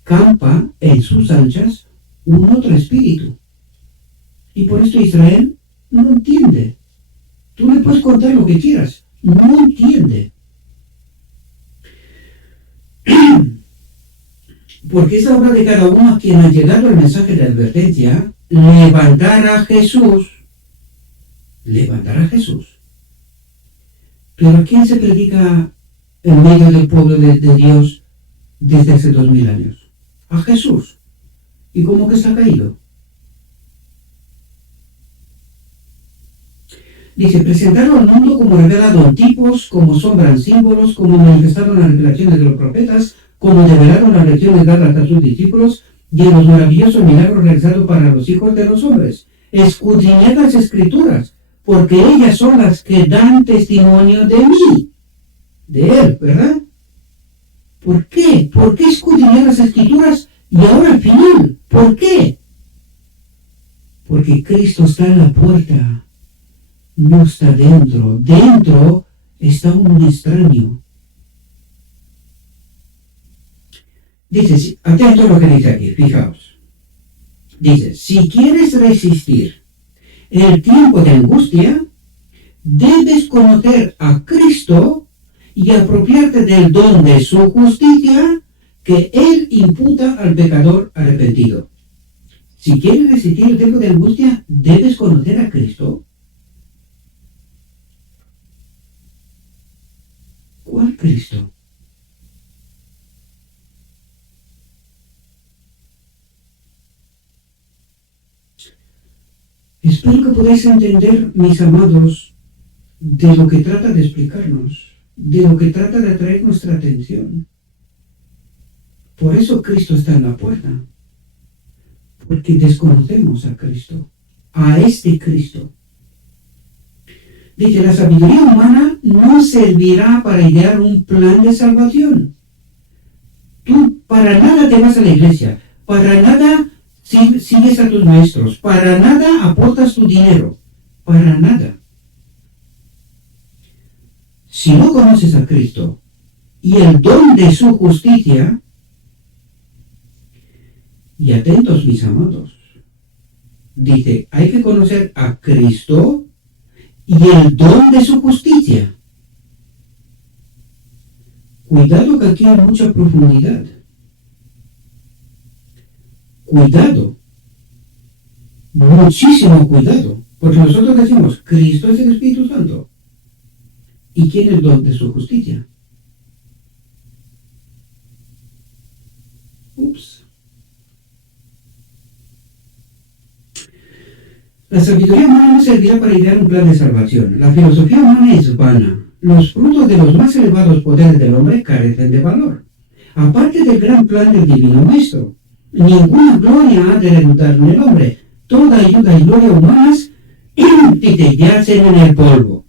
campa en sus anchas un otro espíritu. Y por esto Israel no entiende. Tú le puedes contar lo que quieras, no entiende. Porque es la obra de cada uno a quien ha llegado el mensaje de advertencia, levantar a Jesús. Levantar a Jesús. Pero ¿a quién se predica en medio del pueblo de Dios desde hace 2000 años? A Jesús. ¿Y cómo que está caído? Dice, presentarlo al mundo como revelado en tipos, como sombra en símbolos, como manifestaron las revelaciones de los profetas, como develaron las lecciones dadas a sus discípulos y en los maravillosos milagros realizados para los hijos de los hombres. Escudriñad las escrituras, porque ellas son las que dan testimonio de mí, de él, ¿verdad? ¿Por qué? ¿Por qué escudriñar las escrituras y ahora al final? ¿Por qué? Porque Cristo está en la puerta. No está dentro. Dentro está un extraño. Dice, atento a lo que dice aquí, fijaos. Dice, si quieres resistir el tiempo de angustia, debes conocer a Cristo y apropiarte del don de su justicia que Él imputa al pecador arrepentido. Si quieres resistir el tiempo de angustia, debes conocer a Cristo. ¿Cuál Cristo? Espero que podáis entender, mis amados, de lo que trata de explicarnos, de lo que trata de atraer nuestra atención. Por eso Cristo está en la puerta, porque desconocemos a Cristo, a este Cristo. Dice, la sabiduría humana no servirá para idear un plan de salvación. Tú para nada te vas a la iglesia, para nada sigues a tus maestros, para nada aportas tu dinero, para nada. Si no conoces a Cristo y el don de su justicia, y atentos mis amados, dice, hay que conocer a Cristo y el don de su justicia. Cuidado que aquí hay mucha profundidad. Cuidado. Muchísimo cuidado. Porque nosotros decimos, Cristo es el Espíritu Santo. ¿Y quién es el don de su justicia? Ups. La sabiduría humana no servirá para idear un plan de salvación. La filosofía humana es vana. Los frutos de los más elevados poderes del hombre carecen de valor. Aparte del gran plan del Divino Maestro, ninguna gloria ha de redundar en el hombre. Toda ayuda y gloria humanas yacen en el polvo.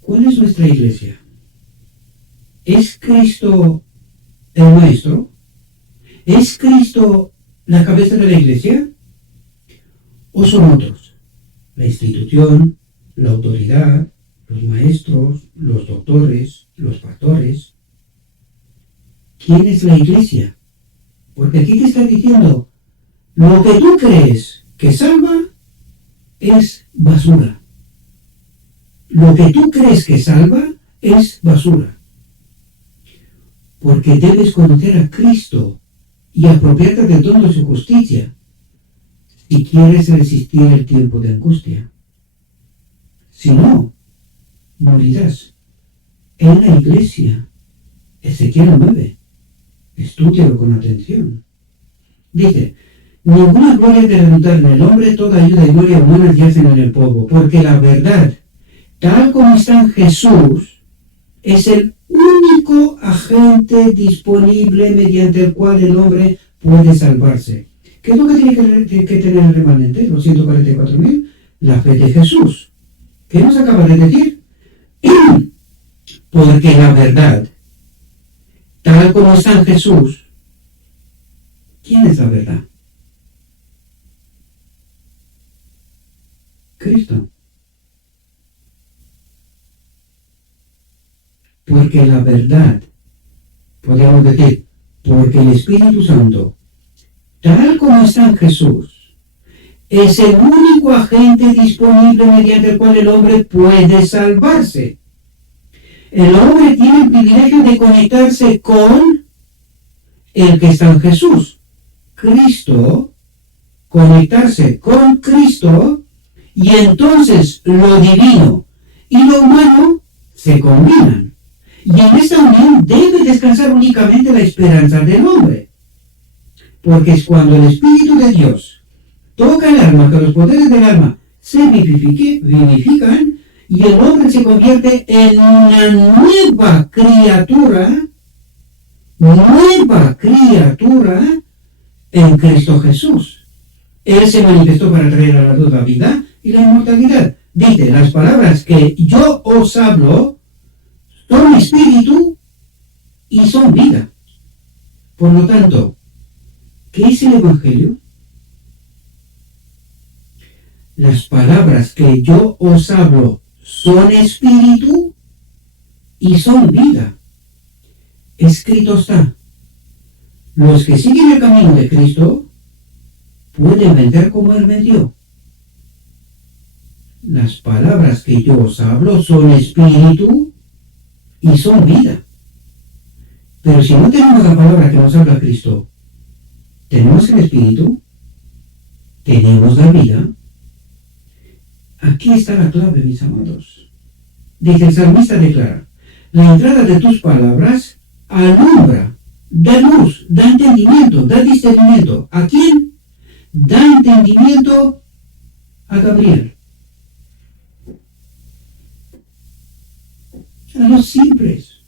¿Cuál es nuestra iglesia? ¿Es Cristo el Maestro? ¿Es Cristo la cabeza de la iglesia? ¿O son otros? La institución, la autoridad, los maestros, los doctores, los pastores. ¿Quién es la iglesia? Porque aquí te está diciendo, lo que tú crees que salva es basura. Lo que tú crees que salva es basura. Porque debes conocer a Cristo y apropiarte del don de su justicia si quieres resistir el tiempo de angustia. Si no, morirás. En la iglesia, Ezequiel 9, estúdialo con atención. Dice, ninguna gloria de redundar en el hombre, toda ayuda y gloria humanas yacen en el polvo, porque la verdad, tal como está en Jesús, es el único agente disponible mediante el cual el hombre puede salvarse. ¿Qué es lo que tiene que tener el remanente? Los 144.000, la fe de Jesús. ¿Qué nos acaba de decir? Porque la verdad, tal como está en Jesús, ¿quién es la verdad? Cristo. Porque la verdad, podríamos decir, porque el Espíritu Santo, tal como está en Jesús, es el único agente disponible mediante el cual el hombre puede salvarse. El hombre tiene el privilegio de conectarse con el que está en Jesús, Cristo, conectarse con Cristo, y entonces lo divino y lo humano se combinan. Y en esta unión debe descansar únicamente la esperanza del hombre. Porque es cuando el Espíritu de Dios toca el alma, que los poderes del alma se vivifican, y el hombre se convierte en una nueva criatura en Cristo Jesús. Él se manifestó para traer a la luz la vida y la inmortalidad. Dice, las palabras que yo os hablo son espíritu y son vida. Por lo tanto, ¿qué es el Evangelio? Las palabras que yo os hablo son espíritu y son vida. Escrito está, los que siguen el camino de Cristo pueden vencer como Él venció. Las palabras que yo os hablo son espíritu y son vida. Pero si no tenemos la palabra que nos habla Cristo, tenemos el espíritu, tenemos la vida. Aquí está la clave, mis amados. Dice el salmista, declara, la entrada de tus palabras alumbra, da luz, da entendimiento, da discernimiento. ¿A quién? Da entendimiento a Gabriel. A los simples,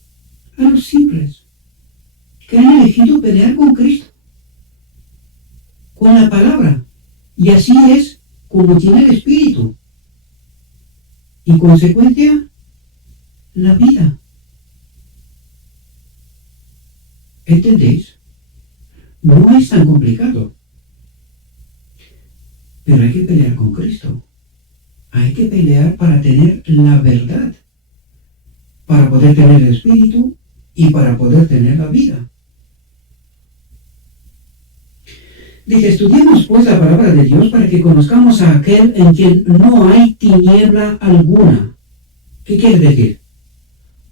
que han elegido pelear con Cristo, con la palabra. Y así es como tiene el Espíritu. Y consecuencia, la vida. ¿Entendéis? No es tan complicado. Pero hay que pelear con Cristo. Hay que pelear para tener la verdad, para poder tener el Espíritu y para poder tener la vida. Dice, estudiemos pues la palabra de Dios para que conozcamos a aquel en quien no hay tiniebla alguna. ¿Qué quiere decir?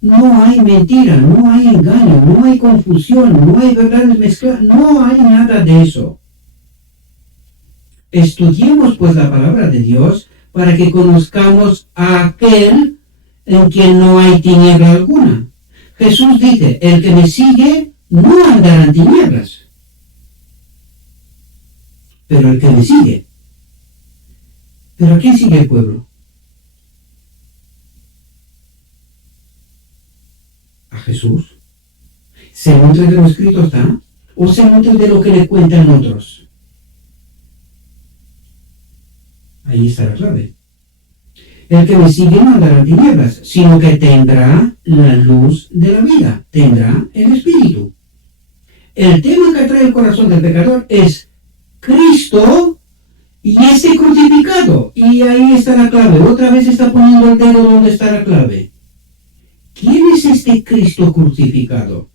no hay mentira, no hay engaño, no hay confusión, no hay verdades mezcladas, no hay nada de eso. Estudiemos pues la palabra de Dios para que conozcamos a aquel en quien no hay tiniebla alguna. Jesús dice, el que me sigue no andará en tinieblas, pero el que me sigue. ¿Pero a quién sigue el pueblo? A Jesús. ¿Se nutre de lo escrito está? ¿O se nutre de lo que le cuentan otros? Ahí está la clave. El que me sigue no andará en tinieblas, sino que tendrá la luz de la vida, tendrá el Espíritu. El tema que atrae el corazón del pecador es Cristo y ese crucificado. Y ahí está la clave. Otra vez está poniendo el dedo donde está la clave. ¿Quién es este Cristo crucificado?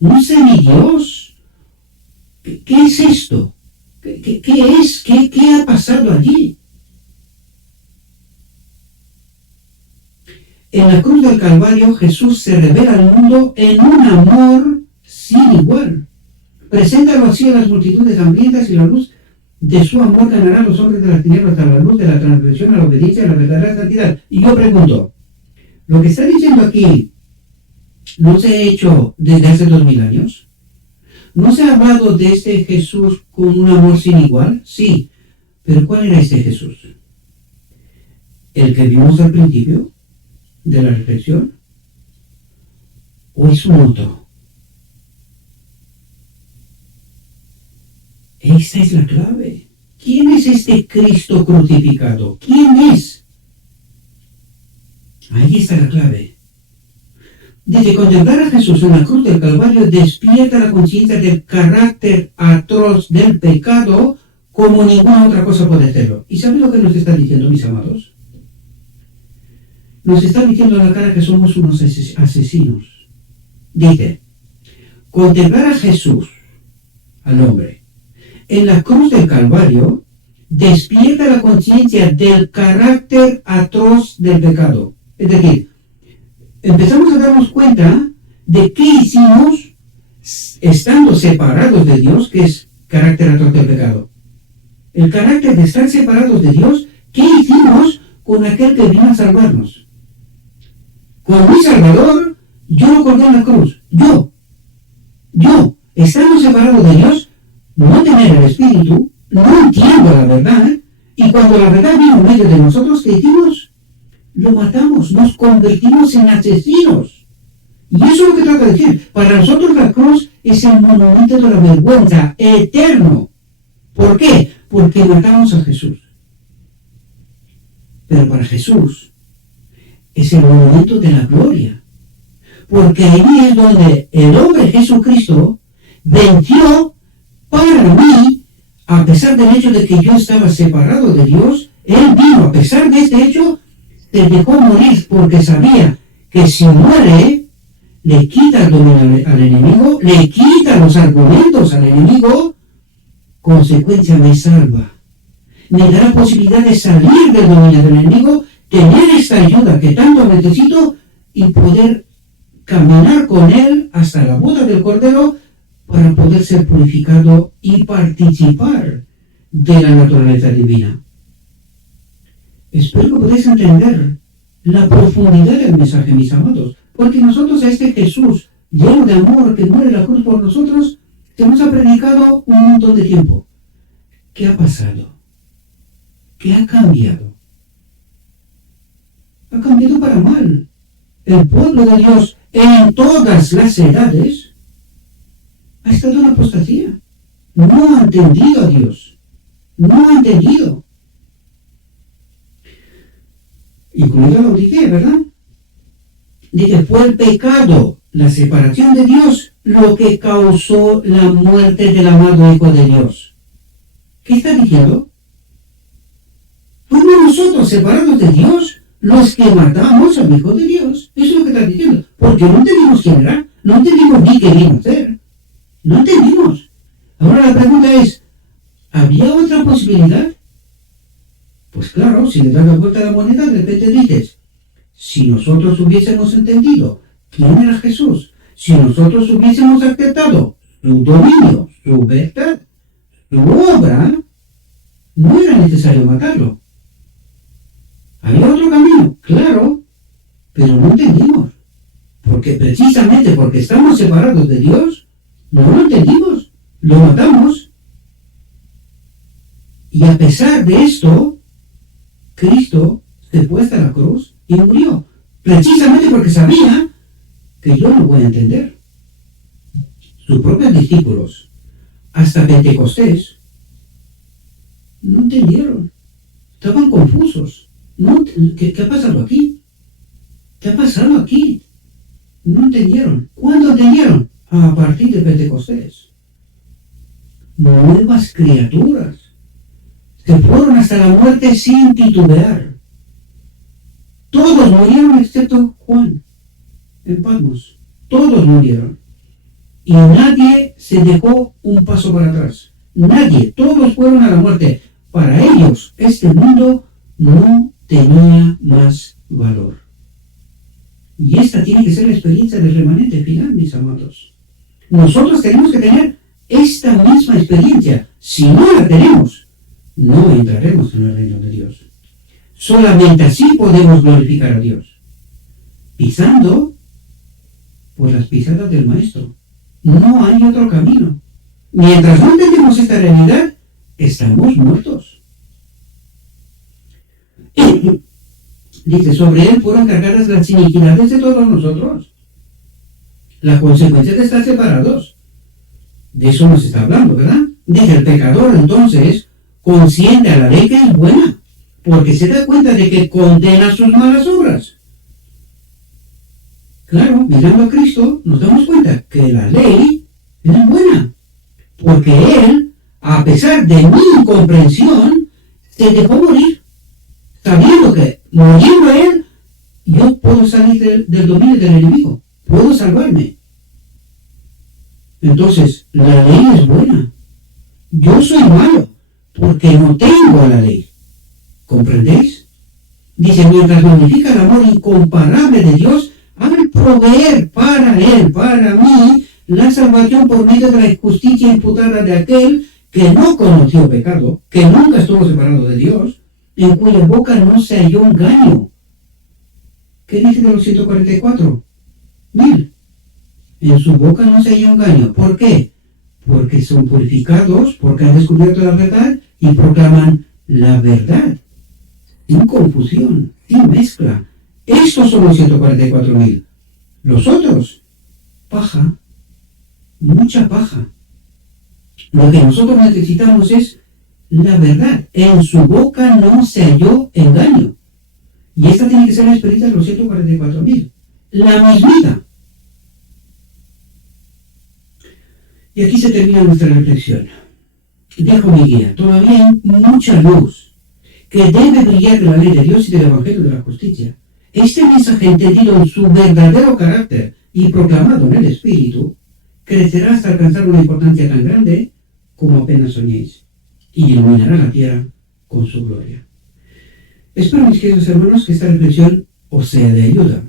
¿Un semidios? ¿Qué es esto? ¿Qué es? ¿Qué ha pasado allí? En la cruz del Calvario Jesús se revela al mundo en un amor sin igual. Preséntalo así a las multitudes hambrientas y la luz de su amor ganará a los hombres de las tinieblas a la luz de la transgresión, a la obediencia, a la verdadera santidad. Y yo pregunto, ¿lo que está diciendo aquí no se ha hecho desde hace 2000 años? ¿No se ha hablado de este Jesús con un amor sin igual? Sí, pero ¿cuál era este Jesús? ¿El que vimos al principio de la reflexión? ¿O es un otro? Esta es la clave. ¿Quién es este Cristo crucificado? ¿Quién es? Ahí está la clave. Dice, contemplar a Jesús en la cruz del Calvario despierta la conciencia del carácter atroz del pecado como ninguna otra cosa puede hacerlo. ¿Y saben lo que nos está diciendo, mis amados? Nos está diciendo en la cara que somos unos asesinos. Dice, contemplar a Jesús, al hombre, en la cruz del Calvario despierta la conciencia del carácter atroz del pecado. Es decir, empezamos a darnos cuenta de qué hicimos estando separados de Dios, que es carácter atroz del pecado. El carácter de estar separados de Dios, ¿qué hicimos con aquel que vino a salvarnos? Con mi Salvador, yo lo colgué en la cruz. Yo, estando separado de Dios, no tener el Espíritu, no entiendo la verdad, y cuando la verdad vino en medio de nosotros, ¿qué hicimos? Lo matamos, nos convertimos en asesinos. Y eso es lo que trata de decir. Para nosotros la cruz es el monumento de la vergüenza eterno. ¿Por qué? Porque matamos a Jesús. Pero para Jesús es el monumento de la gloria. Porque ahí es donde el hombre Jesucristo venció para mí, a pesar del hecho de que yo estaba separado de Dios. Él vino, a pesar de este hecho, se dejó morir porque sabía que si muere, le quita el dominio al enemigo, le quita los argumentos al enemigo, consecuencia me salva. Me da la posibilidad de salir del dominio del enemigo, tener esta ayuda que tanto necesito y poder caminar con él hasta la boda del Cordero para poder ser purificado y participar de la naturaleza divina. Espero que podáis entender la profundidad del mensaje, mis amados, porque nosotros a este Jesús, lleno de amor, que muere en la cruz por nosotros, se nos ha predicado un montón de tiempo. ¿Qué ha pasado? ¿Qué ha cambiado? Ha cambiado para mal. El pueblo de Dios, en todas las edades, ha estado en apostasía. No ha entendido a Dios. No ha entendido. Incluido la Odisea, ¿verdad? Dice, fue el pecado, la separación de Dios, lo que causó la muerte del amado Hijo de Dios. ¿Qué está diciendo? Fuimos nosotros, separados de Dios, los que matamos al Hijo de Dios. Eso es lo que está diciendo. Porque no entendimos quién era, no entendimos ni qué vino a hacer. No entendimos. Ahora la pregunta es, ¿había otra posibilidad? Pues claro, si le das la vuelta a la moneda, de repente dices, Si nosotros hubiésemos entendido quién era Jesús, si nosotros hubiésemos aceptado su dominio, su verdad, su obra, no era necesario matarlo. Había otro camino, claro, pero no entendimos. Porque precisamente porque estamos separados de Dios, no lo entendimos, lo matamos. Y a pesar de esto, Cristo se fue hasta la cruz y murió. Precisamente porque sabía que yo no voy a entender. Sus propios discípulos, hasta Pentecostés, no entendieron. Estaban confusos. No, ¿qué ha pasado aquí? ¿Qué ha pasado aquí? No entendieron. ¿Cuándo entendieron? A partir de Pentecostés. Nuevas criaturas. Se fueron hasta la muerte sin titubear. Todos murieron excepto Juan en Patmos. Todos murieron. Y nadie se dejó un paso para atrás. Nadie. Todos fueron a la muerte. Para ellos, este mundo no tenía más valor. Y esta tiene que ser la experiencia del remanente final, mis amados. Nosotros tenemos que tener esta misma experiencia. Si no la tenemos, no entraremos en el reino de Dios. Solamente así podemos glorificar a Dios. Pisando por las pisadas del Maestro. No hay otro camino. Mientras no entendemos esta realidad, estamos muertos. Dice, sobre él fueron cargadas las iniquidades de todos nosotros. La consecuencia de estar separados. De eso nos está hablando, ¿verdad? Dice, el pecador entonces consciente a la ley que es buena, porque se da cuenta de que condena sus malas obras. Claro, mirando a Cristo, nos damos cuenta que la ley es buena, porque Él, a pesar de mi incomprensión, se dejó morir, sabiendo que muriendo Él, yo puedo salir del dominio del enemigo, puedo salvarme. Entonces, la ley es buena. Yo soy malo, porque no tengo la ley. ¿Comprendéis? Dice, mientras magnifica el amor incomparable de Dios, al proveer para Él, para mí, la salvación por medio de la justicia imputada de aquel que no conoció pecado, que nunca estuvo separado de Dios, en cuya boca no se halló engaño. ¿Qué dice de los 144,000? En su boca no se halló engaño. ¿Por qué? Porque son purificados, porque han descubierto la verdad y proclaman la verdad. Sin confusión, sin mezcla. Estos son los 144,000. Los otros, paja, mucha paja. Lo que nosotros necesitamos es la verdad. En su boca no se halló engaño. Y esta tiene que ser la experiencia de los 144,000. La mismita. Y aquí se termina nuestra reflexión. Dejo mi guía. Todavía hay mucha luz que debe brillar de la ley de Dios y del Evangelio de la justicia. Este mensaje entendido en su verdadero carácter y proclamado en el Espíritu, crecerá hasta alcanzar una importancia tan grande como apenas soñéis, y iluminará la tierra con su gloria. Espero, mis queridos hermanos, que esta reflexión os sea de ayuda.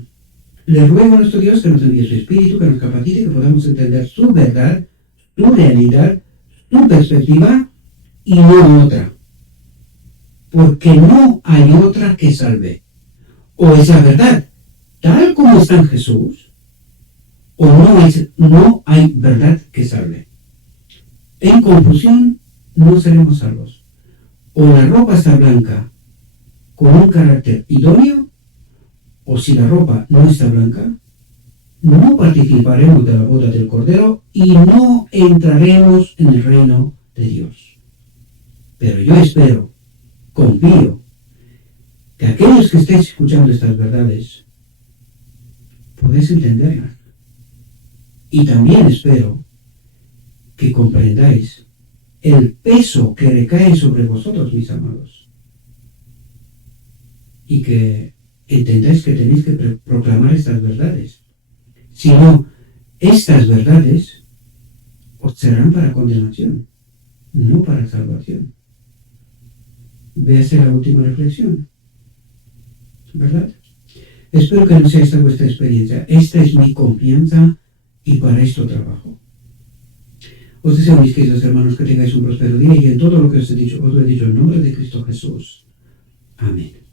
Le ruego a nuestro Dios que nos envíe su Espíritu, que nos capacite, que podamos entender su verdad, su realidad, su perspectiva, y no otra. Porque no hay otra que salve. O es la verdad, tal como está en Jesús, o no hay verdad que salve. En confusión no seremos salvos. O la ropa está blanca con un carácter idóneo, o si la ropa no está blanca, no participaremos de la boda del Cordero y no entraremos en el reino de Dios. Pero yo espero, confío, que aquellos que estéis escuchando estas verdades podéis entenderlas. Y también espero que comprendáis el peso que recae sobre vosotros, mis amados, y que entendáis que tenéis que proclamar estas verdades. Si no, estas verdades os serán para condenación, no para salvación. Véase la última reflexión, ¿verdad? Espero que no sea esta vuestra experiencia. Esta es mi confianza y para esto trabajo. Os deseo, mis queridos hermanos, que tengáis un próspero día y en todo lo que os he dicho en nombre de Cristo Jesús. Amén.